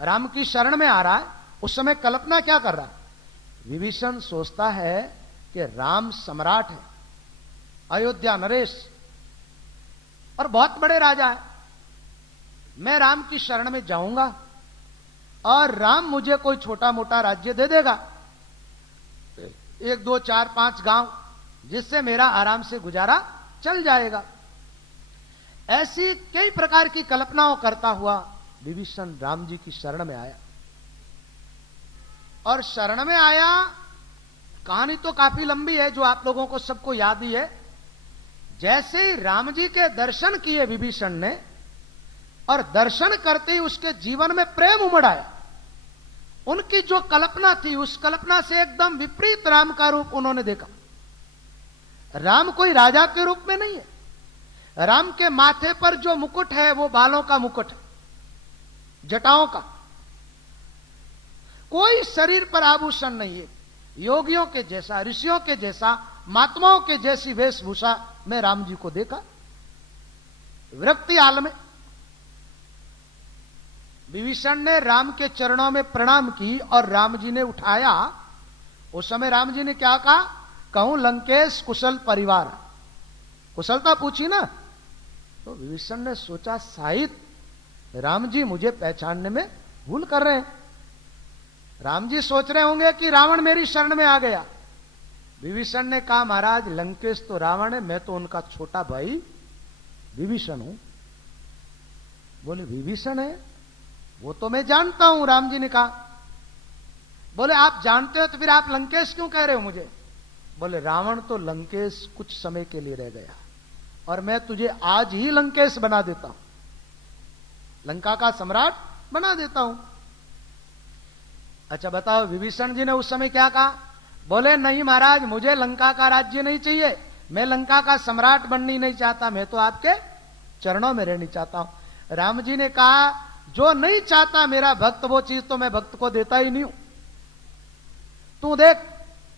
राम की शरण में आ रहा है, उस समय कल्पना क्या कर रहा है? विभीषण सोचता है कि राम सम्राट है, अयोध्या नरेश, और बहुत बड़े राजा है, मैं राम की शरण में जाऊंगा और राम मुझे कोई छोटा मोटा राज्य दे देगा, 1 2 4 5 गांव, जिससे मेरा आराम से गुजारा चल जाएगा। ऐसी कई प्रकार की कल्पनाओं करता हुआ विभीषण राम जी की शरण में आया, और शरण में आया। कहानी तो काफी लंबी है, जो आप लोगों को सबको याद ही है। जैसे ही राम जी के दर्शन किए विभीषण ने, और दर्शन करते ही उसके जीवन में प्रेम उमड़ आया। उनकी जो कल्पना थी, उस कल्पना से एकदम विपरीत राम का रूप उन्होंने देखा। राम कोई राजा के रूप में नहीं है। राम के माथे पर जो मुकुट है वो बालों का मुकुट है, जटाओं का। कोई शरीर पर आभूषण नहीं है। योगियों के जैसा, ऋषियों के जैसा, महात्माओं के जैसी वेशभूषा में राम जी को देखा। विरक्ति आल में विभीषण ने राम के चरणों में प्रणाम की और राम जी ने उठाया। उस समय राम जी ने क्या कहा? कहूं लंकेश कुशल परिवार, कुशलता पूछी ना। तो विभीषण ने सोचा शायद राम जी मुझे पहचानने में भूल कर रहे हैं। राम जी सोच रहे होंगे कि रावण मेरी शरण में आ गया। विभीषण ने कहा महाराज लंकेश तो रावण है, मैं तो उनका छोटा भाई विभीषण हूं। बोले विभीषण है? वो तो मैं जानता हूं। राम जी ने कहा। बोले आप जानते हो तो फिर आप लंकेश क्यों कह रहे हो मुझे? बोले रावण तो लंकेश कुछ समय के लिए रह गया, और मैं तुझे आज ही लंकेश बना देता हूं, लंका का सम्राट बना देता हूं। अच्छा बताओ विभीषण जी ने उस समय क्या कहा? बोले नहीं महाराज, मुझे लंका का राज्य नहीं चाहिए, मैं लंका का सम्राट बननी नहीं चाहता, मैं तो आपके चरणों में रहनी चाहता हूं। राम जी ने कहा जो नहीं चाहता मेरा भक्त वो चीज तो मैं भक्त को देता ही नहीं हूं। तू देख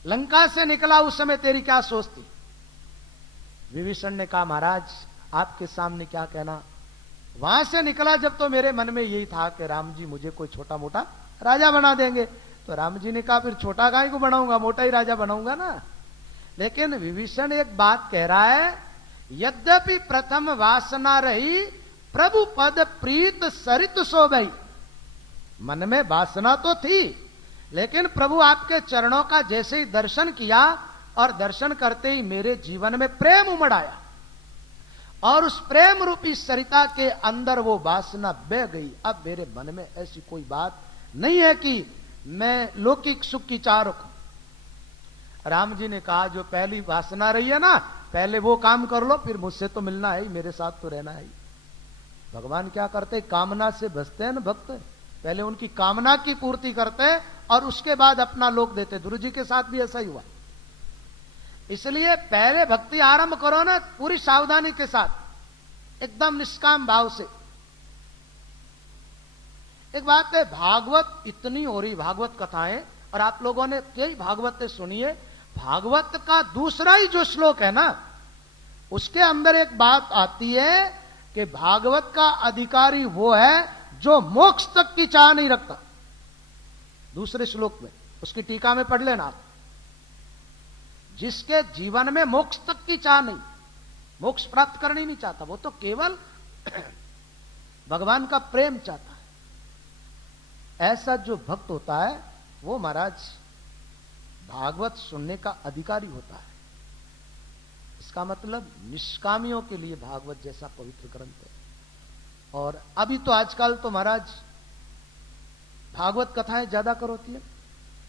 लंका से निकला उस समय तेरी क्या सोच थी? विभीषण ने कहा महाराज आपके सामने क्या कहना, वहां से निकला जब तो मेरे मन में यही था कि राम जी मुझे कोई छोटा मोटा राजा बना देंगे। तो राम जी ने कहा फिर छोटा गाय को बनाऊंगा, मोटा ही राजा बनाऊंगा ना। लेकिन विभीषण एक बात कह रहा है, यद्यपि प्रथम वासना रही प्रभु पद प्रीत सरित शोभई। मन में वासना तो थी, लेकिन प्रभु आपके चरणों का जैसे ही दर्शन किया और दर्शन करते ही मेरे जीवन में प्रेम उमड़ आया, और उस प्रेम रूपी सरिता के अंदर वो वासना बह गई। अब मेरे मन में ऐसी कोई बात नहीं है कि मैं लौकिक सुख की चाह रखूं। राम जी ने कहा जो पहली वासना रही है ना, पहले वो काम कर लो, फिर मुझसे तो मिलना है, मेरे साथ तो रहना है। भगवान क्या करते? कामना से बचते हैं ना भक्त, पहले उनकी कामना की पूर्ति करते हैं और उसके बाद अपना लोक देते। गुरु जी के साथ भी ऐसा ही हुआ। इसलिए पहले भक्ति आरंभ करो ना पूरी सावधानी के साथ, एकदम निष्काम भाव से। एक बात है, भागवत इतनी हो रही, भागवत कथाएं, और आप लोगों ने कई भागवत सुनिए। भागवत का दूसरा ही जो श्लोक है ना, उसके अंदर एक बात आती है कि भागवत का अधिकारी वो है जो मोक्ष तक की चाह नहीं रखता। दूसरे श्लोक में, उसकी टीका में पढ़ लेना आप। जिसके जीवन में मोक्ष तक की चाह नहीं, मोक्ष प्राप्त करनी नहीं चाहता, वो तो केवल भगवान का प्रेम चाहता है। ऐसा जो भक्त होता है वो महाराज भागवत सुनने का अधिकारी होता है। इसका मतलब निष्कामियों के लिए भागवत जैसा पवित्र ग्रंथ है। और अभी तो आजकल तो महाराज भागवत कथाएं ज्यादा कर होती है,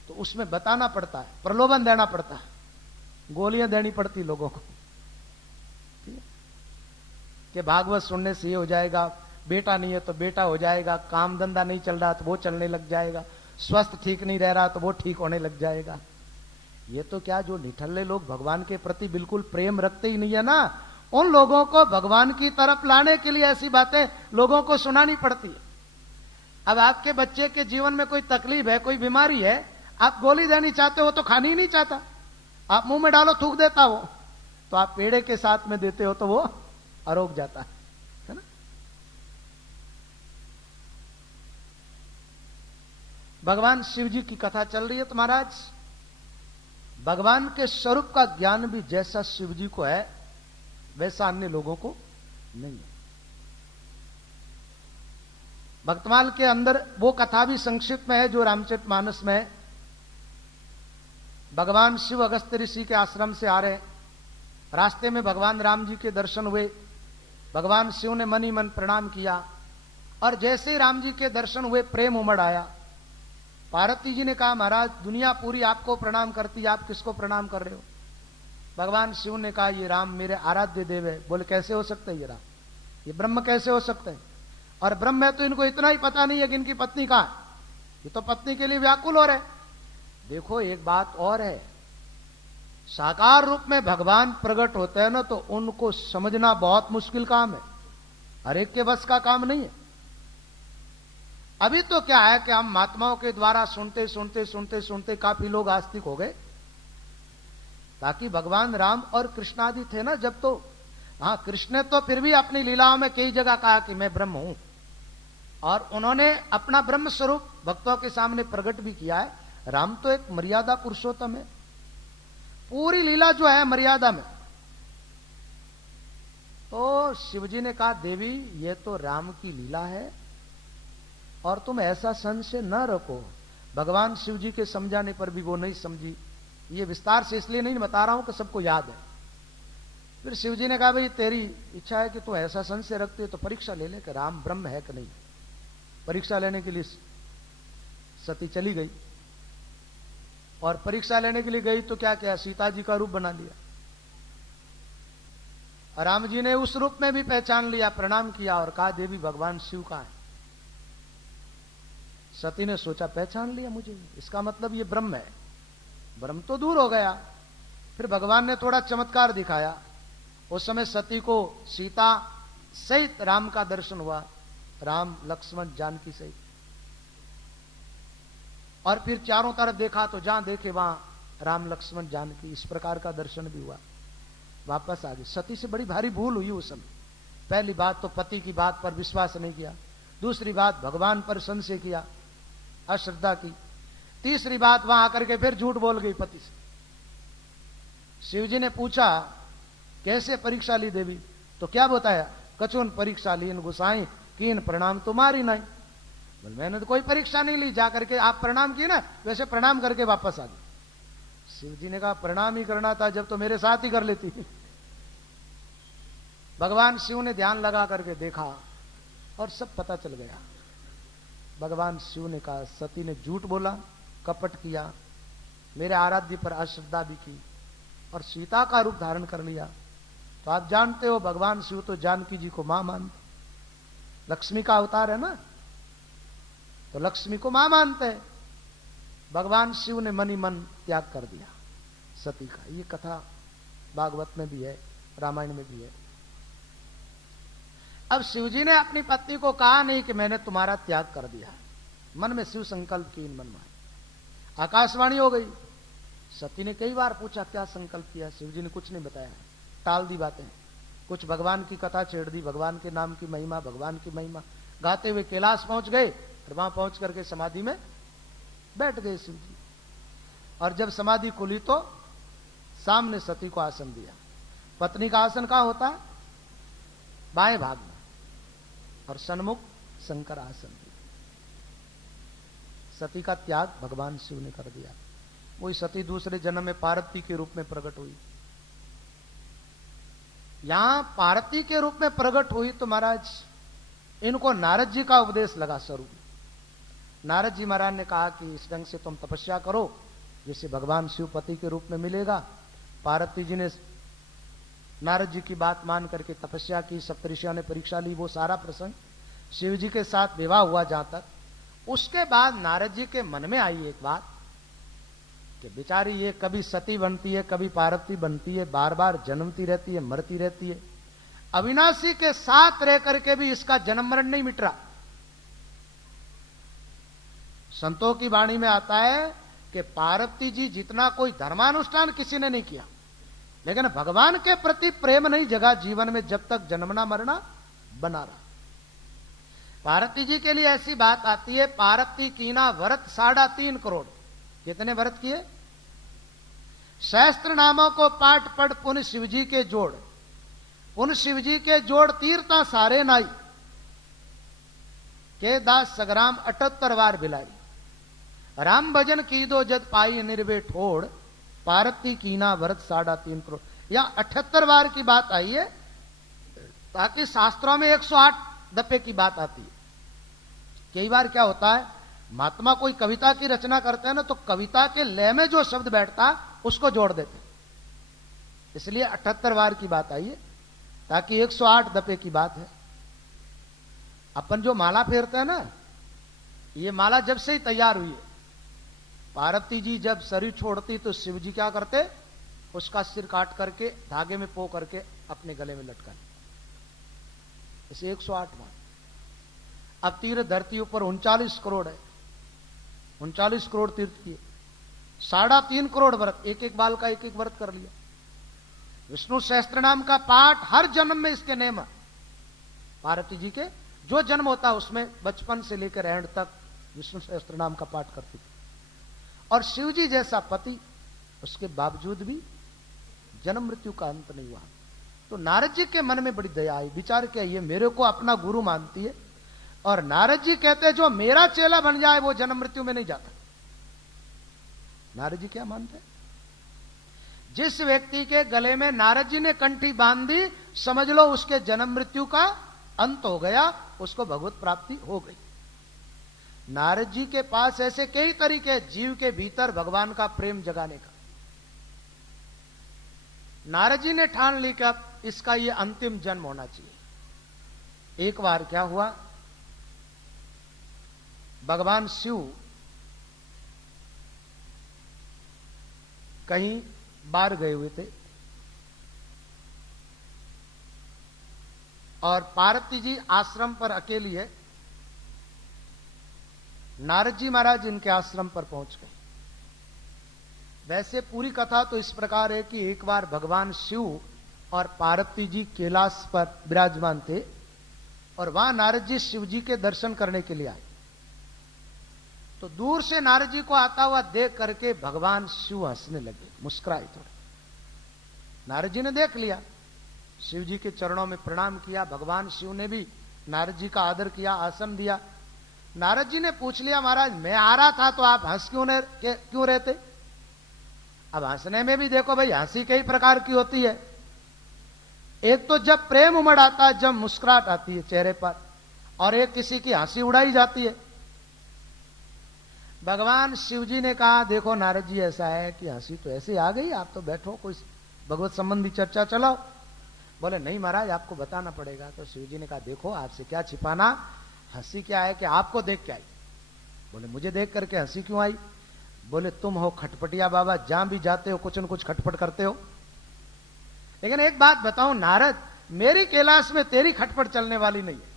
तो उसमें बताना पड़ता है, प्रलोभन देना पड़ता है, गोलियां देनी पड़ती लोगों को कि भागवत सुनने से ये हो जाएगा, बेटा नहीं है तो बेटा हो जाएगा, काम धंधा नहीं चल रहा तो वो चलने लग जाएगा, स्वास्थ्य ठीक नहीं रह रहा तो वो ठीक होने लग जाएगा। ये तो क्या, जो निठल्ले लोग भगवान के प्रति बिल्कुल प्रेम रखते ही नहीं है ना, उन लोगों को भगवान की तरफ लाने के लिए ऐसी बातें लोगों को सुनानी पड़ती है। अब आपके बच्चे के जीवन में कोई तकलीफ है, कोई बीमारी है, आप गोली देनी चाहते हो तो खानी ही नहीं चाहता, आप मुंह में डालो थूक देता हो, तो आप पेड़े के साथ में देते हो तो वो आरोग जाता है ना। भगवान शिव जी की कथा चल रही है तो महाराज भगवान के स्वरूप का ज्ञान भी जैसा शिव जी को है वैसा अन्य लोगों को नहीं है। भक्तमाल के अंदर वो कथा भी संक्षिप्त में है जो रामचरितमानस में है। भगवान शिव अगस्त्य ऋषि के आश्रम से आ रहे, रास्ते में भगवान राम जी के दर्शन हुए। भगवान शिव ने मन ही मन प्रणाम किया और जैसे ही राम जी के दर्शन हुए प्रेम उमड़ आया। पार्वती जी ने कहा महाराज दुनिया पूरी आपको प्रणाम करती है, आप किसको प्रणाम कर रहे हो? भगवान शिव ने कहा ये राम मेरे आराध्य देव है। बोले कैसे हो सकता है ये राम, ये ब्रह्म कैसे हो सकते हैं? और ब्रह्म है तो इनको इतना ही पता नहीं है कि इनकी पत्नी कहां है, ये तो पत्नी के लिए व्याकुल हो रहे। देखो एक बात और है, साकार रूप में भगवान प्रकट होते हैं ना तो उनको समझना बहुत मुश्किल काम है, हर एक के बस का काम नहीं है। अभी तो क्या है कि हम महात्माओं के द्वारा सुनते सुनते सुनते सुनते काफी लोग आस्तिक हो गए। बाकी भगवान राम और कृष्ण आदि थे ना जब, तो हाँ कृष्ण ने तो फिर भी अपनी लीलाओं में कई जगह कहा कि मैं ब्रह्म हूं, और उन्होंने अपना ब्रह्म स्वरूप भक्तों के सामने प्रकट भी किया है। राम तो एक मर्यादा पुरुषोत्तम है, पूरी लीला जो है मर्यादा में। तो शिवजी ने कहा देवी ये तो राम की लीला है और तुम ऐसा संशय न रखो। भगवान शिव जी के समझाने पर भी वो नहीं समझी। ये विस्तार से इसलिए नहीं बता रहा हूं कि सबको याद है। फिर शिव जी ने कहा भाई तेरी इच्छा है कि तू ऐसा संशय रखते हो तो परीक्षा ले ले कि राम ब्रह्म है कि नहीं। परीक्षा लेने के लिए सती चली गई, और परीक्षा लेने के लिए गई तो क्या किया, सीता जी का रूप बना लिया। और राम जी ने उस रूप में भी पहचान लिया, प्रणाम किया और कहा देवी भगवान शिव का है। सती ने सोचा पहचान लिया मुझे, इसका मतलब ये ब्रह्म है। ब्रह्म तो दूर हो गया। फिर भगवान ने थोड़ा चमत्कार दिखाया। उस समय सती को सीता सहित राम का दर्शन हुआ, राम लक्ष्मण जानकी सहित। और फिर चारों तरफ देखा तो जहां देखे वहां राम लक्ष्मण जानकी, इस प्रकार का दर्शन भी हुआ। वापस आ गई। सती से बड़ी भारी भूल हुई उस समय। पहली बात तो पति की बात पर विश्वास नहीं किया, दूसरी बात भगवान पर संशय किया, अश्रद्धा की, तीसरी बात वहां आकर के फिर झूठ बोल गई पति से। शिवजी ने पूछा कैसे परीक्षा ली देवी, तो क्या बताया, कचुन परीक्षा ली गुसाई कीन प्रणाम तुम्हारी नहीं। बोल मैंने तो कोई परीक्षा नहीं ली, जाकर के आप प्रणाम किए ना वैसे प्रणाम करके वापस आ गई। शिवजी ने कहा प्रणाम ही करना था जब तो मेरे साथ ही कर लेती। भगवान शिव ने ध्यान लगा करके देखा और सब पता चल गया। भगवान शिव ने कहा सती ने झूठ बोला, कपट किया, मेरे आराध्य पर अश्रद्धा भी की और सीता का रूप धारण कर लिया। तो आप जानते हो भगवान शिव तो जानकी जी को मां मानते, लक्ष्मी का अवतार है ना, तो लक्ष्मी को मां मानते हैं। भगवान शिव ने मन ही मन त्याग कर दिया सती का। ये कथा भागवत में भी है, रामायण में भी है। अब शिवजी ने अपनी पत्नी को कहा नहीं कि मैंने तुम्हारा त्याग कर दिया, मन में शिव संकल्प की, मन में आकाशवाणी हो गई। सती ने कई बार पूछा क्या संकल्प किया, शिवजी ने कुछ नहीं बताया, टाल दी बातें। कुछ भगवान की कथा छेड़ दी, भगवान के नाम की महिमा, भगवान की महिमा गाते हुए कैलाश पहुंच गए और वहां पहुंच करके समाधि में बैठ गए शिवजी। और जब समाधि खुली तो सामने सती को आसन दिया। पत्नी का आसन कहां होता है, बाएं भाग में, और सन्मुख शंकर आसन दिया। सती का त्याग भगवान शिव ने कर दिया। वही सती दूसरे जन्म में पार्वती के रूप में प्रकट हुई। यहां पार्वती के रूप में प्रकट हुई तो महाराज इनको नारद जी का उपदेश लगा स्वरूप। नारद जी महाराज ने कहा कि इस ढंग से तुम तपस्या करो जिससे भगवान शिव पति के रूप में मिलेगा। पार्वती जी ने नारद जी की बात मान करके तपस्या की, सप्तऋषियों ने परीक्षा ली, वो सारा प्रसंग शिव जी के साथ विवाह हुआ जहां तक। उसके बाद नारद जी के मन में आई एक बात कि बेचारी ये कभी सती बनती है, कभी पार्वती बनती है, बार बार जन्मती रहती है, मरती रहती है, अविनाशी के साथ रह करके भी इसका जन्म मरण नहीं मिट रहा। संतों की वाणी में आता है कि पार्वती जी जितना कोई धर्मानुष्ठान किसी ने नहीं किया, लेकिन भगवान के प्रति प्रेम नहीं जगा जीवन में जब तक जन्मना मरना बना रहा। पार्वती जी के लिए ऐसी बात आती है, पार्वती कीना व्रत 3.5 करोड़। कितने व्रत किए? सहस्त्र नामों को पाठ पढ़ पुन शिवजी के जोड़, पुन शिवजी के जोड़ तीर्था सारे नाई के दास सगराम 78 बार बिलारी। राम भजन की दो जद पाई निर्वे ठोड़, पार्वती कीना व्रत 3.5 करोड़। या 78 बार की बात आई है, ताकि शास्त्रों में 108 दफे की बात आती है। कई बार क्या होता है, महात्मा कोई कविता की रचना करते हैं ना, तो कविता के लय में जो शब्द बैठता है उसको जोड़ देते हैं। इसलिए 78 बार की बात आई है, ताकि 108 दफे की बात है। अपन जो माला फेरते हैं ना, ये माला जब से ही तैयार हुई है, पार्वती जी जब शरीर छोड़ती तो शिव जी क्या करते, उसका सिर काट करके धागे में पो करके अपने गले में लटका, इसे 108 बार। अब तीर्थ धरती ऊपर 39 करोड़ है, 39 करोड़ तीर्थ किए, 3.5 करोड़ व्रत, एक एक बाल का एक एक व्रत कर लिया। विष्णु सहस्त्र नाम का पाठ हर जन्म में इसके नियम है। पार्वती जी के जो जन्म होता है उसमें बचपन से लेकर एंड तक विष्णु सहस्त्र नाम का पाठ करती थी। और शिव जी जैसा पति, उसके बावजूद भी जन्म मृत्यु का अंत नहीं हुआ। तो नारद जी के मन में बड़ी दया आई, विचार किया ये मेरे को अपना गुरु मानती है, और नारद जी कहते हैं जो मेरा चेला बन जाए वो जन्म मृत्यु में नहीं जाता। नारद जी क्या मानते हैं, जिस व्यक्ति के गले में नारद जी ने कंठी बांध दी, समझ लो उसके जन्म मृत्यु का अंत हो गया, उसको भगवत प्राप्ति हो गई। नारद जी के पास ऐसे कई तरीके जीव के भीतर भगवान का प्रेम जगाने का। नारद जी ने ठान ली कि अब इसका ये अंतिम जन्म होना चाहिए। एक बार क्या हुआ, भगवान शिव कहीं बाहर गए हुए थे और पार्वती जी आश्रम पर अकेली है। नारद जी महाराज इनके आश्रम पर पहुंच गए। वैसे पूरी कथा तो इस प्रकार है कि एक बार भगवान शिव और पार्वती जी कैलाश पर विराजमान थे और वहां नारद जी शिव जी के दर्शन करने के लिए आए। तो दूर से नारद जी को आता हुआ देख करके भगवान शिव हंसने लगे, मुस्कुराए थोड़े। नारद जी ने देख लिया, शिव जी के चरणों में प्रणाम किया। भगवान शिव ने भी नारद जी का आदर किया, आसन दिया। नारद जी ने पूछ लिया, महाराज मैं आ रहा था तो आप हंस क्यों रहते? अब हंसने में भी देखो भाई, हंसी कई प्रकार की होती है। एक तो जब प्रेम उमड़ आता है, जब मुस्कुराहट आती है चेहरे पर, और एक किसी की हंसी उड़ाई जाती है। भगवान शिव जी ने कहा, देखो नारद जी ऐसा है कि हंसी तो ऐसे आ गई, आप तो बैठो, कोई भगवत संबंधी चर्चा चलाओ। बोले नहीं महाराज आपको बताना पड़ेगा। तो शिव जी ने कहा, देखो आपसे क्या छिपाना, हंसी क्या है कि आपको देख के आई। बोले मुझे देख करके हंसी क्यों आई? बोले तुम हो खटपटिया बाबा, जहां भी जाते हो कुछ न कुछ खटपट करते हो। लेकिन एक बात बताऊं नारद, मेरी कैलाश में तेरी खटपट चलने वाली नहीं है।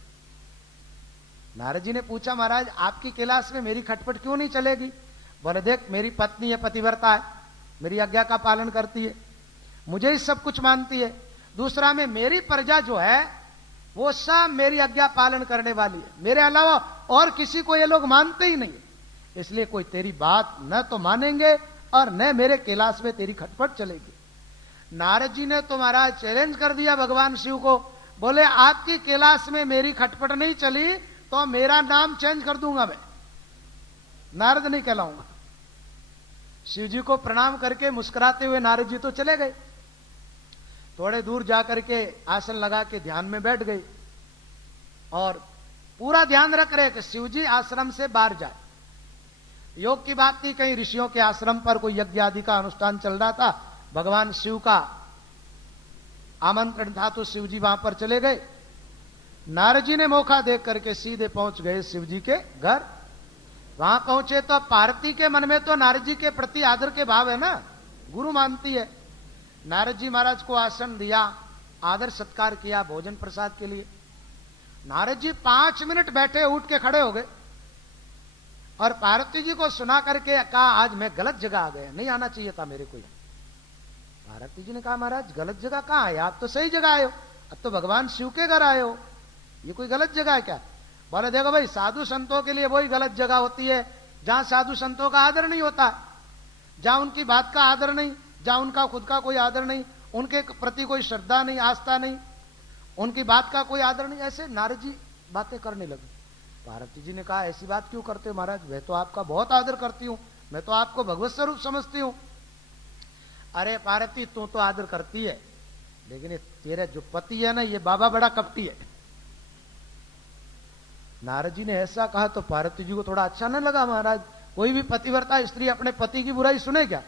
नारद जी ने पूछा, महाराज आपकी कैलाश में मेरी खटपट क्यों नहीं चलेगी? बोले देख मेरी पत्नी है, पतिव्रता है, मेरी आज्ञा का पालन करती है, मुझे ही सब कुछ मानती है। दूसरा में मेरी प्रजा जो है वो सब मेरी आज्ञा पालन करने वाली है, मेरे अलावा और किसी को ये लोग मानते ही नहीं है। इसलिए कोई तेरी बात न तो मानेंगे और न मेरे कैलाश में तेरी खटपट चलेगी। नारद जी ने तो महाराज चैलेंज कर दिया भगवान शिव को। बोले आपकी कैलाश में मेरी खटपट नहीं चली तो मेरा नाम चेंज कर दूंगा, मैं नारद नहीं कहलाऊंगा। शिव जी को प्रणाम करके मुस्कुराते हुए नारद जी तो चले गए। थोड़े दूर जाकर के आसन लगा के ध्यान में बैठ गए और पूरा ध्यान रख रहे कि शिव जी आश्रम से बाहर जाए। योग की बात थी, कहीं ऋषियों के आश्रम पर कोई यज्ञ आदि का अनुष्ठान चल रहा था, भगवान शिव का आमंत्रण था तो शिव जी वहां पर चले गए। नारद जी ने मौका देख करके सीधे पहुंच गए शिव जी के घर। वहां पहुंचे तो पार्वती के मन में तो नारद जी के प्रति आदर के भाव है ना, गुरु मानती है। नारद जी महाराज को आसन दिया, आदर सत्कार किया भोजन प्रसाद के लिए। नारद जी 5 मिनट बैठे, उठ के खड़े हो गए और पार्वती जी को सुना करके कहा, आज मैं गलत जगह आ गया, नहीं आना चाहिए था मेरे को। पार्वती जी ने कहा, महाराज गलत जगह कहां है, आप तो सही जगह आए हो, अब तो भगवान शिव के घर आए हो, ये कोई गलत जगह है क्या? बोले देखो भाई, साधु संतों के लिए वही गलत जगह होती है जहां साधु संतों का आदर नहीं होता, जहां उनकी बात का आदर नहीं, जहां उनका खुद का कोई आदर नहीं, उनके प्रति कोई श्रद्धा नहीं, आस्था नहीं, उनकी बात का कोई आदर नहीं। ऐसे नारद जी बातें करने लगे। पार्वती जी ने कहा, ऐसी बात क्यों करते हो महाराज, मैं तो आपका बहुत आदर करती हूं, मैं तो आपको भगवत स्वरूप समझती हूं। अरे पार्वती तू तो आदर करती है, लेकिन ये तेरा जो पति है ना, ये बाबा बड़ा कपटी है। नारद जी ने ऐसा कहा तो पार्वती जी को थोड़ा अच्छा न लगा। महाराज, कोई भी पतिव्रता स्त्री अपने पति की बुराई सुने क्या?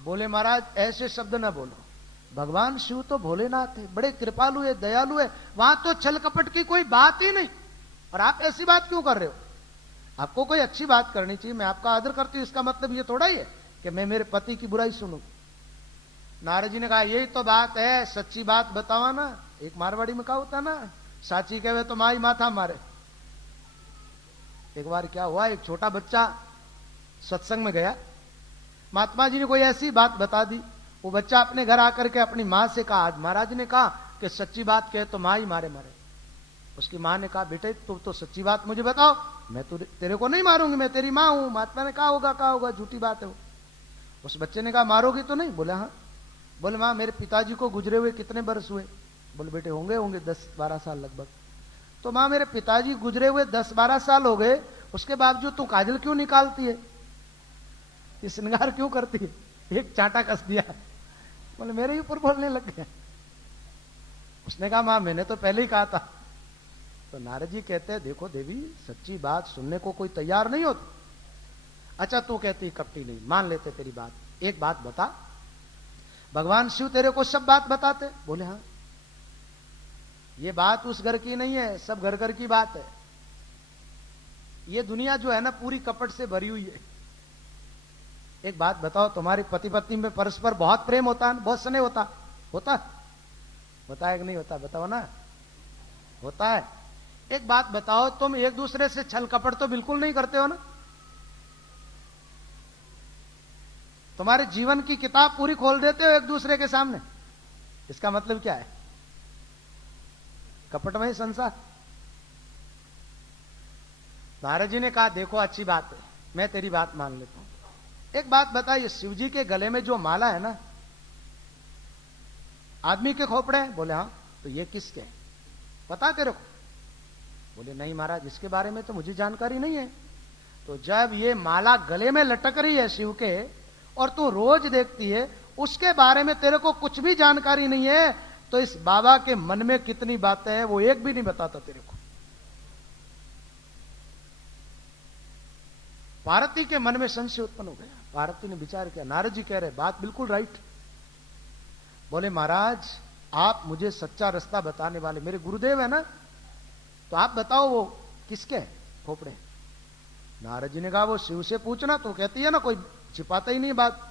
बोले महाराज ऐसे शब्द न बोलो, भगवान शिव तो भोलेनाथ है, बड़े कृपालु है, दयालु है, वहां तो छल कपट की कोई बात ही नहीं, और आप ऐसी बात क्यों कर रहे हो? आपको कोई अच्छी बात करनी चाहिए, मैं आपका आदर करती हूं, इसका मतलब ये थोड़ा ही है कि मैं मेरे पति की बुराई सुनूं। नारद जी ने कहा यही तो बात है, सच्ची बात बतावा ना। एक मारवाड़ी में कहा होता ना, साची कहे तो माई माथा मारे। एक बार क्या हुआ, एक छोटा बच्चा सत्संग में गया, महात्मा जी ने कोई ऐसी बात बता दी, वो बच्चा अपने घर आकर के अपनी मां से कहा, आज महाराज ने कहा कि सच्ची बात कहे तो मां ही मारे मारे। उसकी मां ने कहा बेटे तुम तो सच्ची बात मुझे बताओ, मैं तो तेरे को नहीं मारूंगी, मैं तेरी मां हूं। महात्मा ने कहा होगा झूठी बात है वो। उस बच्चे ने कहा मारोगी तो नहीं? बोले हाँ। बोले मां मेरे पिताजी को गुजरे हुए कितने वर्ष हुए? बोले बेटे होंगे 10-12 साल लगभग। तो मां मेरे पिताजी गुजरे हुए 10-12 साल हो गए, उसके बावजूद तू काजल क्यों निकालती है, ये श्रृंगार क्यों करती है? एक चांटा कस दिया। बोले मेरे ऊपर बोलने लग गया। उसने कहा मां मैंने तो पहले ही कहा था। तो नारद जी कहते हैं देखो देवी, सच्ची बात सुनने को कोई तैयार नहीं होता। अच्छा तू कहती कपटी नहीं, मान लेते तेरी बात, एक बात बता, भगवान शिव तेरे को सब बात बताते? बोले हाँ। ये बात उस घर की नहीं है, सब घर घर की बात है। ये दुनिया जो है ना पूरी कपट से भरी हुई है। एक बात बताओ, तुम्हारी पति पत्नी में परस्पर बहुत प्रेम होता है, बहुत स्नेह होता है कि नहीं होता? बताओ ना, होता है। एक बात बताओ, तुम एक दूसरे से छल कपट तो बिल्कुल नहीं करते हो ना? तुम्हारे जीवन की किताब पूरी खोल देते हो एक दूसरे के सामने, इसका मतलब क्या है? कपट में ही संसार। नारद जी ने कहा देखो अच्छी बात है, मैं तेरी बात मान लेता हूं। एक बात बताइए, शिव जी के गले में जो माला है ना, आदमी के खोपड़े हैं? बोले हाँ। तो ये किसके हैं पता तेरे को? बोले नहीं महाराज, इसके बारे में तो मुझे जानकारी नहीं है। तो जब ये माला गले में लटक रही है शिव के, और तू रोज देखती है, उसके बारे में तेरे को कुछ भी जानकारी नहीं है, तो इस बाबा के मन में कितनी बातें हैं वो एक भी नहीं बताता तेरे को। पार्वती के मन में संशय उत्पन्न हो गया। पार्वती ने विचार किया, नारद जी कह रहे बात बिल्कुल राइट। बोले महाराज आप मुझे सच्चा रास्ता बताने वाले मेरे गुरुदेव है ना, तो आप बताओ वो किसके खोपड़े? नारद जी ने कहा वो शिव से पूछना, तो कहती है ना कोई छिपाता ही नहीं बात।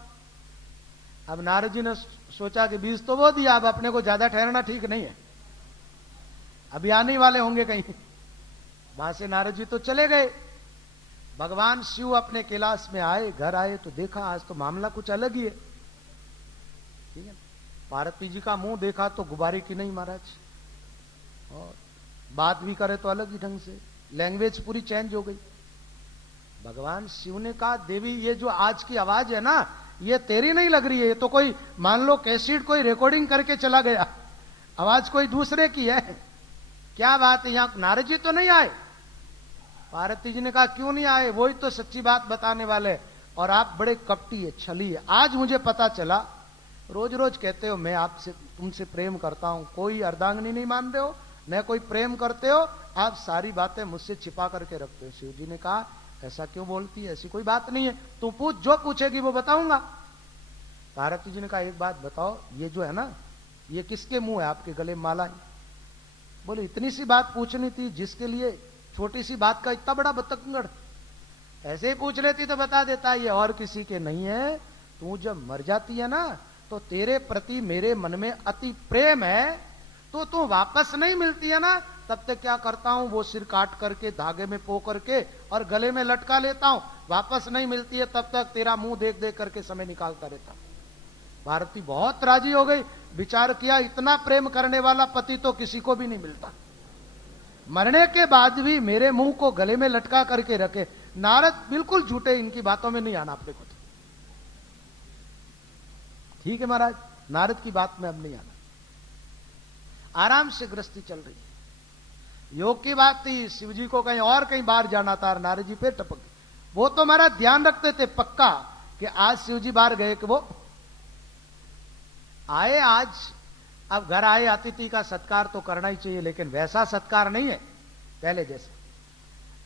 अब नारद जी ने सोचा कि बीज तो वो दिया, अब अपने को ज्यादा ठहरना ठीक नहीं है, अभी आने वाले होंगे कहीं। वहां से नारद जी तो चले गए। भगवान शिव अपने कैलाश में आए, घर आए तो देखा आज तो मामला कुछ अलग ही है। ठीक है, पार्वती जी का मुंह देखा तो गुब्बारे की नहीं महाराज, और बात भी करे तो अलग ही ढंग से, लैंग्वेज पूरी चेंज हो गई। भगवान शिव ने कहा देवी ये जो आज की आवाज है ना, ये तेरी नहीं लग रही है, ये तो कोई मान लो कैसेट कोई रिकॉर्डिंग करके चला गया, आवाज कोई दूसरे की है। क्या बात है, यहां नारद जी तो नहीं आए? पार्वती जी ने कहा क्यों नहीं आए, वही तो सच्ची बात बताने वाले, और आप बड़े कपटी है, छली है। आज मुझे पता चला, रोज रोज कहते हो मैं आपसे तुमसे प्रेम करता हूं, कोई अर्धांगिनी नहीं मानते हो, न कोई प्रेम करते हो, आप सारी बातें मुझसे छिपा करके रखते हो। शिव जी ने कहा ऐसा क्यों बोलती है, ऐसी कोई बात नहीं है, तू पूछ, जो पूछेगी वो बताऊंगा। पार्वती जी ने कहा एक बात बताओ, ये जो है ना ये किसके मुंह है आपके गले में माला है? बोले इतनी सी बात पूछनी थी, जिसके लिए छोटी सी बात का इतना बड़ा बतंगड़, ऐसे ही पूछ लेती तो बता देता, ये और किसी के नहीं है। तू जब मर जाती है ना तो तेरे प्रति मेरे मन में अति प्रेम है, तो तू वापस नहीं मिलती है ना, तब तक क्या करता हूं वो सिर काट करके धागे में पो करके और गले में लटका लेता हूं, वापस नहीं मिलती है तब तक तेरा मुंह देख देख करके समय निकालता रहता। पार्वती बहुत राजी हो गई, विचार किया इतना प्रेम करने वाला पति तो किसी को भी नहीं मिलता, मरने के बाद भी मेरे मुंह को गले में लटका करके रखे। नारद बिल्कुल झूठे, इनकी बातों में नहीं आना अपने को। ठीक है महाराज, नारद की बात में अब नहीं आना। आराम से गृहस्थी चल रही है। योग की बात थी, शिवजी को कहीं और कहीं बाहर जाना था, नारद जी पे टपक गए। वो तो महाराज ध्यान रखते थे पक्का कि आज शिवजी बाहर गए कि वो आए। आज अब घर आए, अतिथि का सत्कार तो करना ही चाहिए, लेकिन वैसा सत्कार नहीं है पहले जैसे।